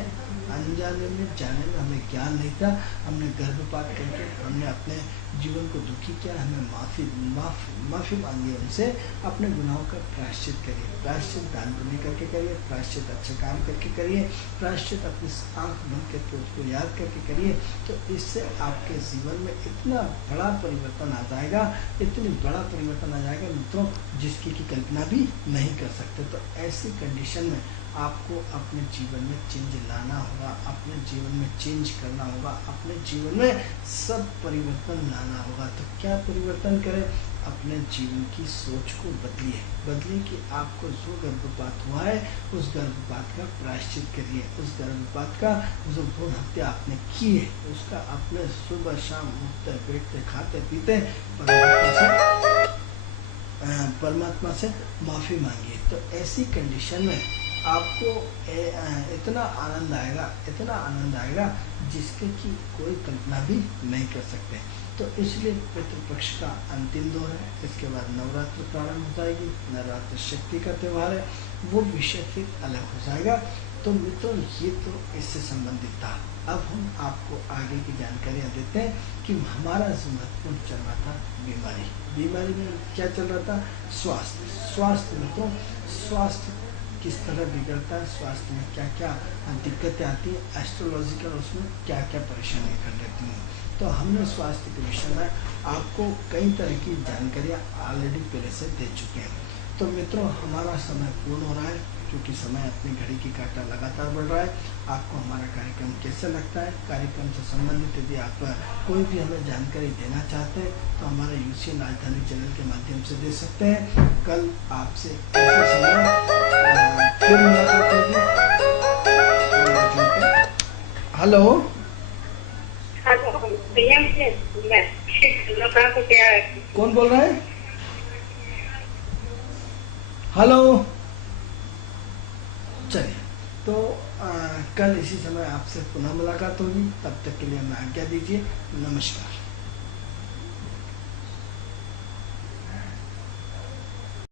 अनजाने में जाने में हमें ज्ञान नहीं था, हमने गर्भपात करके हमने अपने जीवन को दुखी किया, हमें माफ़ी मांगिए उनसे, अपने गुनाहों का प्रायश्चित करिए। प्रायश्चित दान पुण्य करके करिए, प्रायश्चित अच्छे काम करके करिए, प्रायश्चित अपनी आंख बंद करके उसको याद करके करिए। तो इससे आपके जीवन में इतना बड़ा परिवर्तन आ जाएगा, इतनी बड़ा परिवर्तन आ जाएगा मित्रों, जिसकी की कल्पना भी नहीं कर सकते। तो ऐसी कंडीशन में आपको अपने जीवन में चेंज लाना होगा, अपने जीवन में चेंज करना होगा, अपने जीवन में सब परिवर्तन लाना होगा। तो क्या परिवर्तन करें? अपने जीवन की सोच को बदलिए कि आपको जो गर्भपात हुआ है उस गर्भपात का प्रायश्चित करिए, उस गर्भपात का जो भ्रूण हत्या आपने की है उसका अपने सुबह शाम उठते बैठते खाते पीते परमात्मा से माफ़ी मांगिए। तो ऐसी कंडीशन में आपको इतना आनंद आएगा जिसके की कोई कल्पना भी नहीं कर सकते। तो इसलिए पितृपक्ष का अंतिम दौर है, इसके बाद नवरात्र प्रारंभ हो जाएगी। नवरात्र शक्ति का त्यौहार है, वो विषय फिर अलग हो जाएगा। तो मित्रों ये तो इससे संबंधित था। अब हम आपको आगे की जानकारियाँ देते हैं कि हमारा जो महत्वपूर्ण चल रहा था बीमारी में क्या चल रहा था? स्वास्थ्य मित्रों, स्वास्थ्य किस तरह बिगड़ता है, स्वास्थ्य में क्या क्या दिक्कतें आती है, एस्ट्रोलॉजिकल उसमें क्या क्या परेशानियाँ कर देती हैं। तो हमने स्वास्थ्य के विषय में आपको कई तरह की जानकारियाँ ऑलरेडी पहले से दे चुके हैं। तो मित्रों हमारा समय पूर्ण हो रहा है, क्योंकि समय अपनी घड़ी की काटा लगातार बढ़ रहा है। आपको हमारा कार्यक्रम कैसा लगता है? कार्यक्रम से संबंधित यदि आप कोई भी हमें जानकारी देना चाहते हैं तो हमारे यूसीएन राजधानी चैनल के माध्यम से दे सकते हैं। कल आपसे फिर मुलाकात होगी। हेलो कौन बोल रहा है? हेलो, चलिए तो कल इसी समय आपसे पुनः मुलाकात होगी। तब तक के लिए हमें आज्ञा दीजिए। नमस्कार।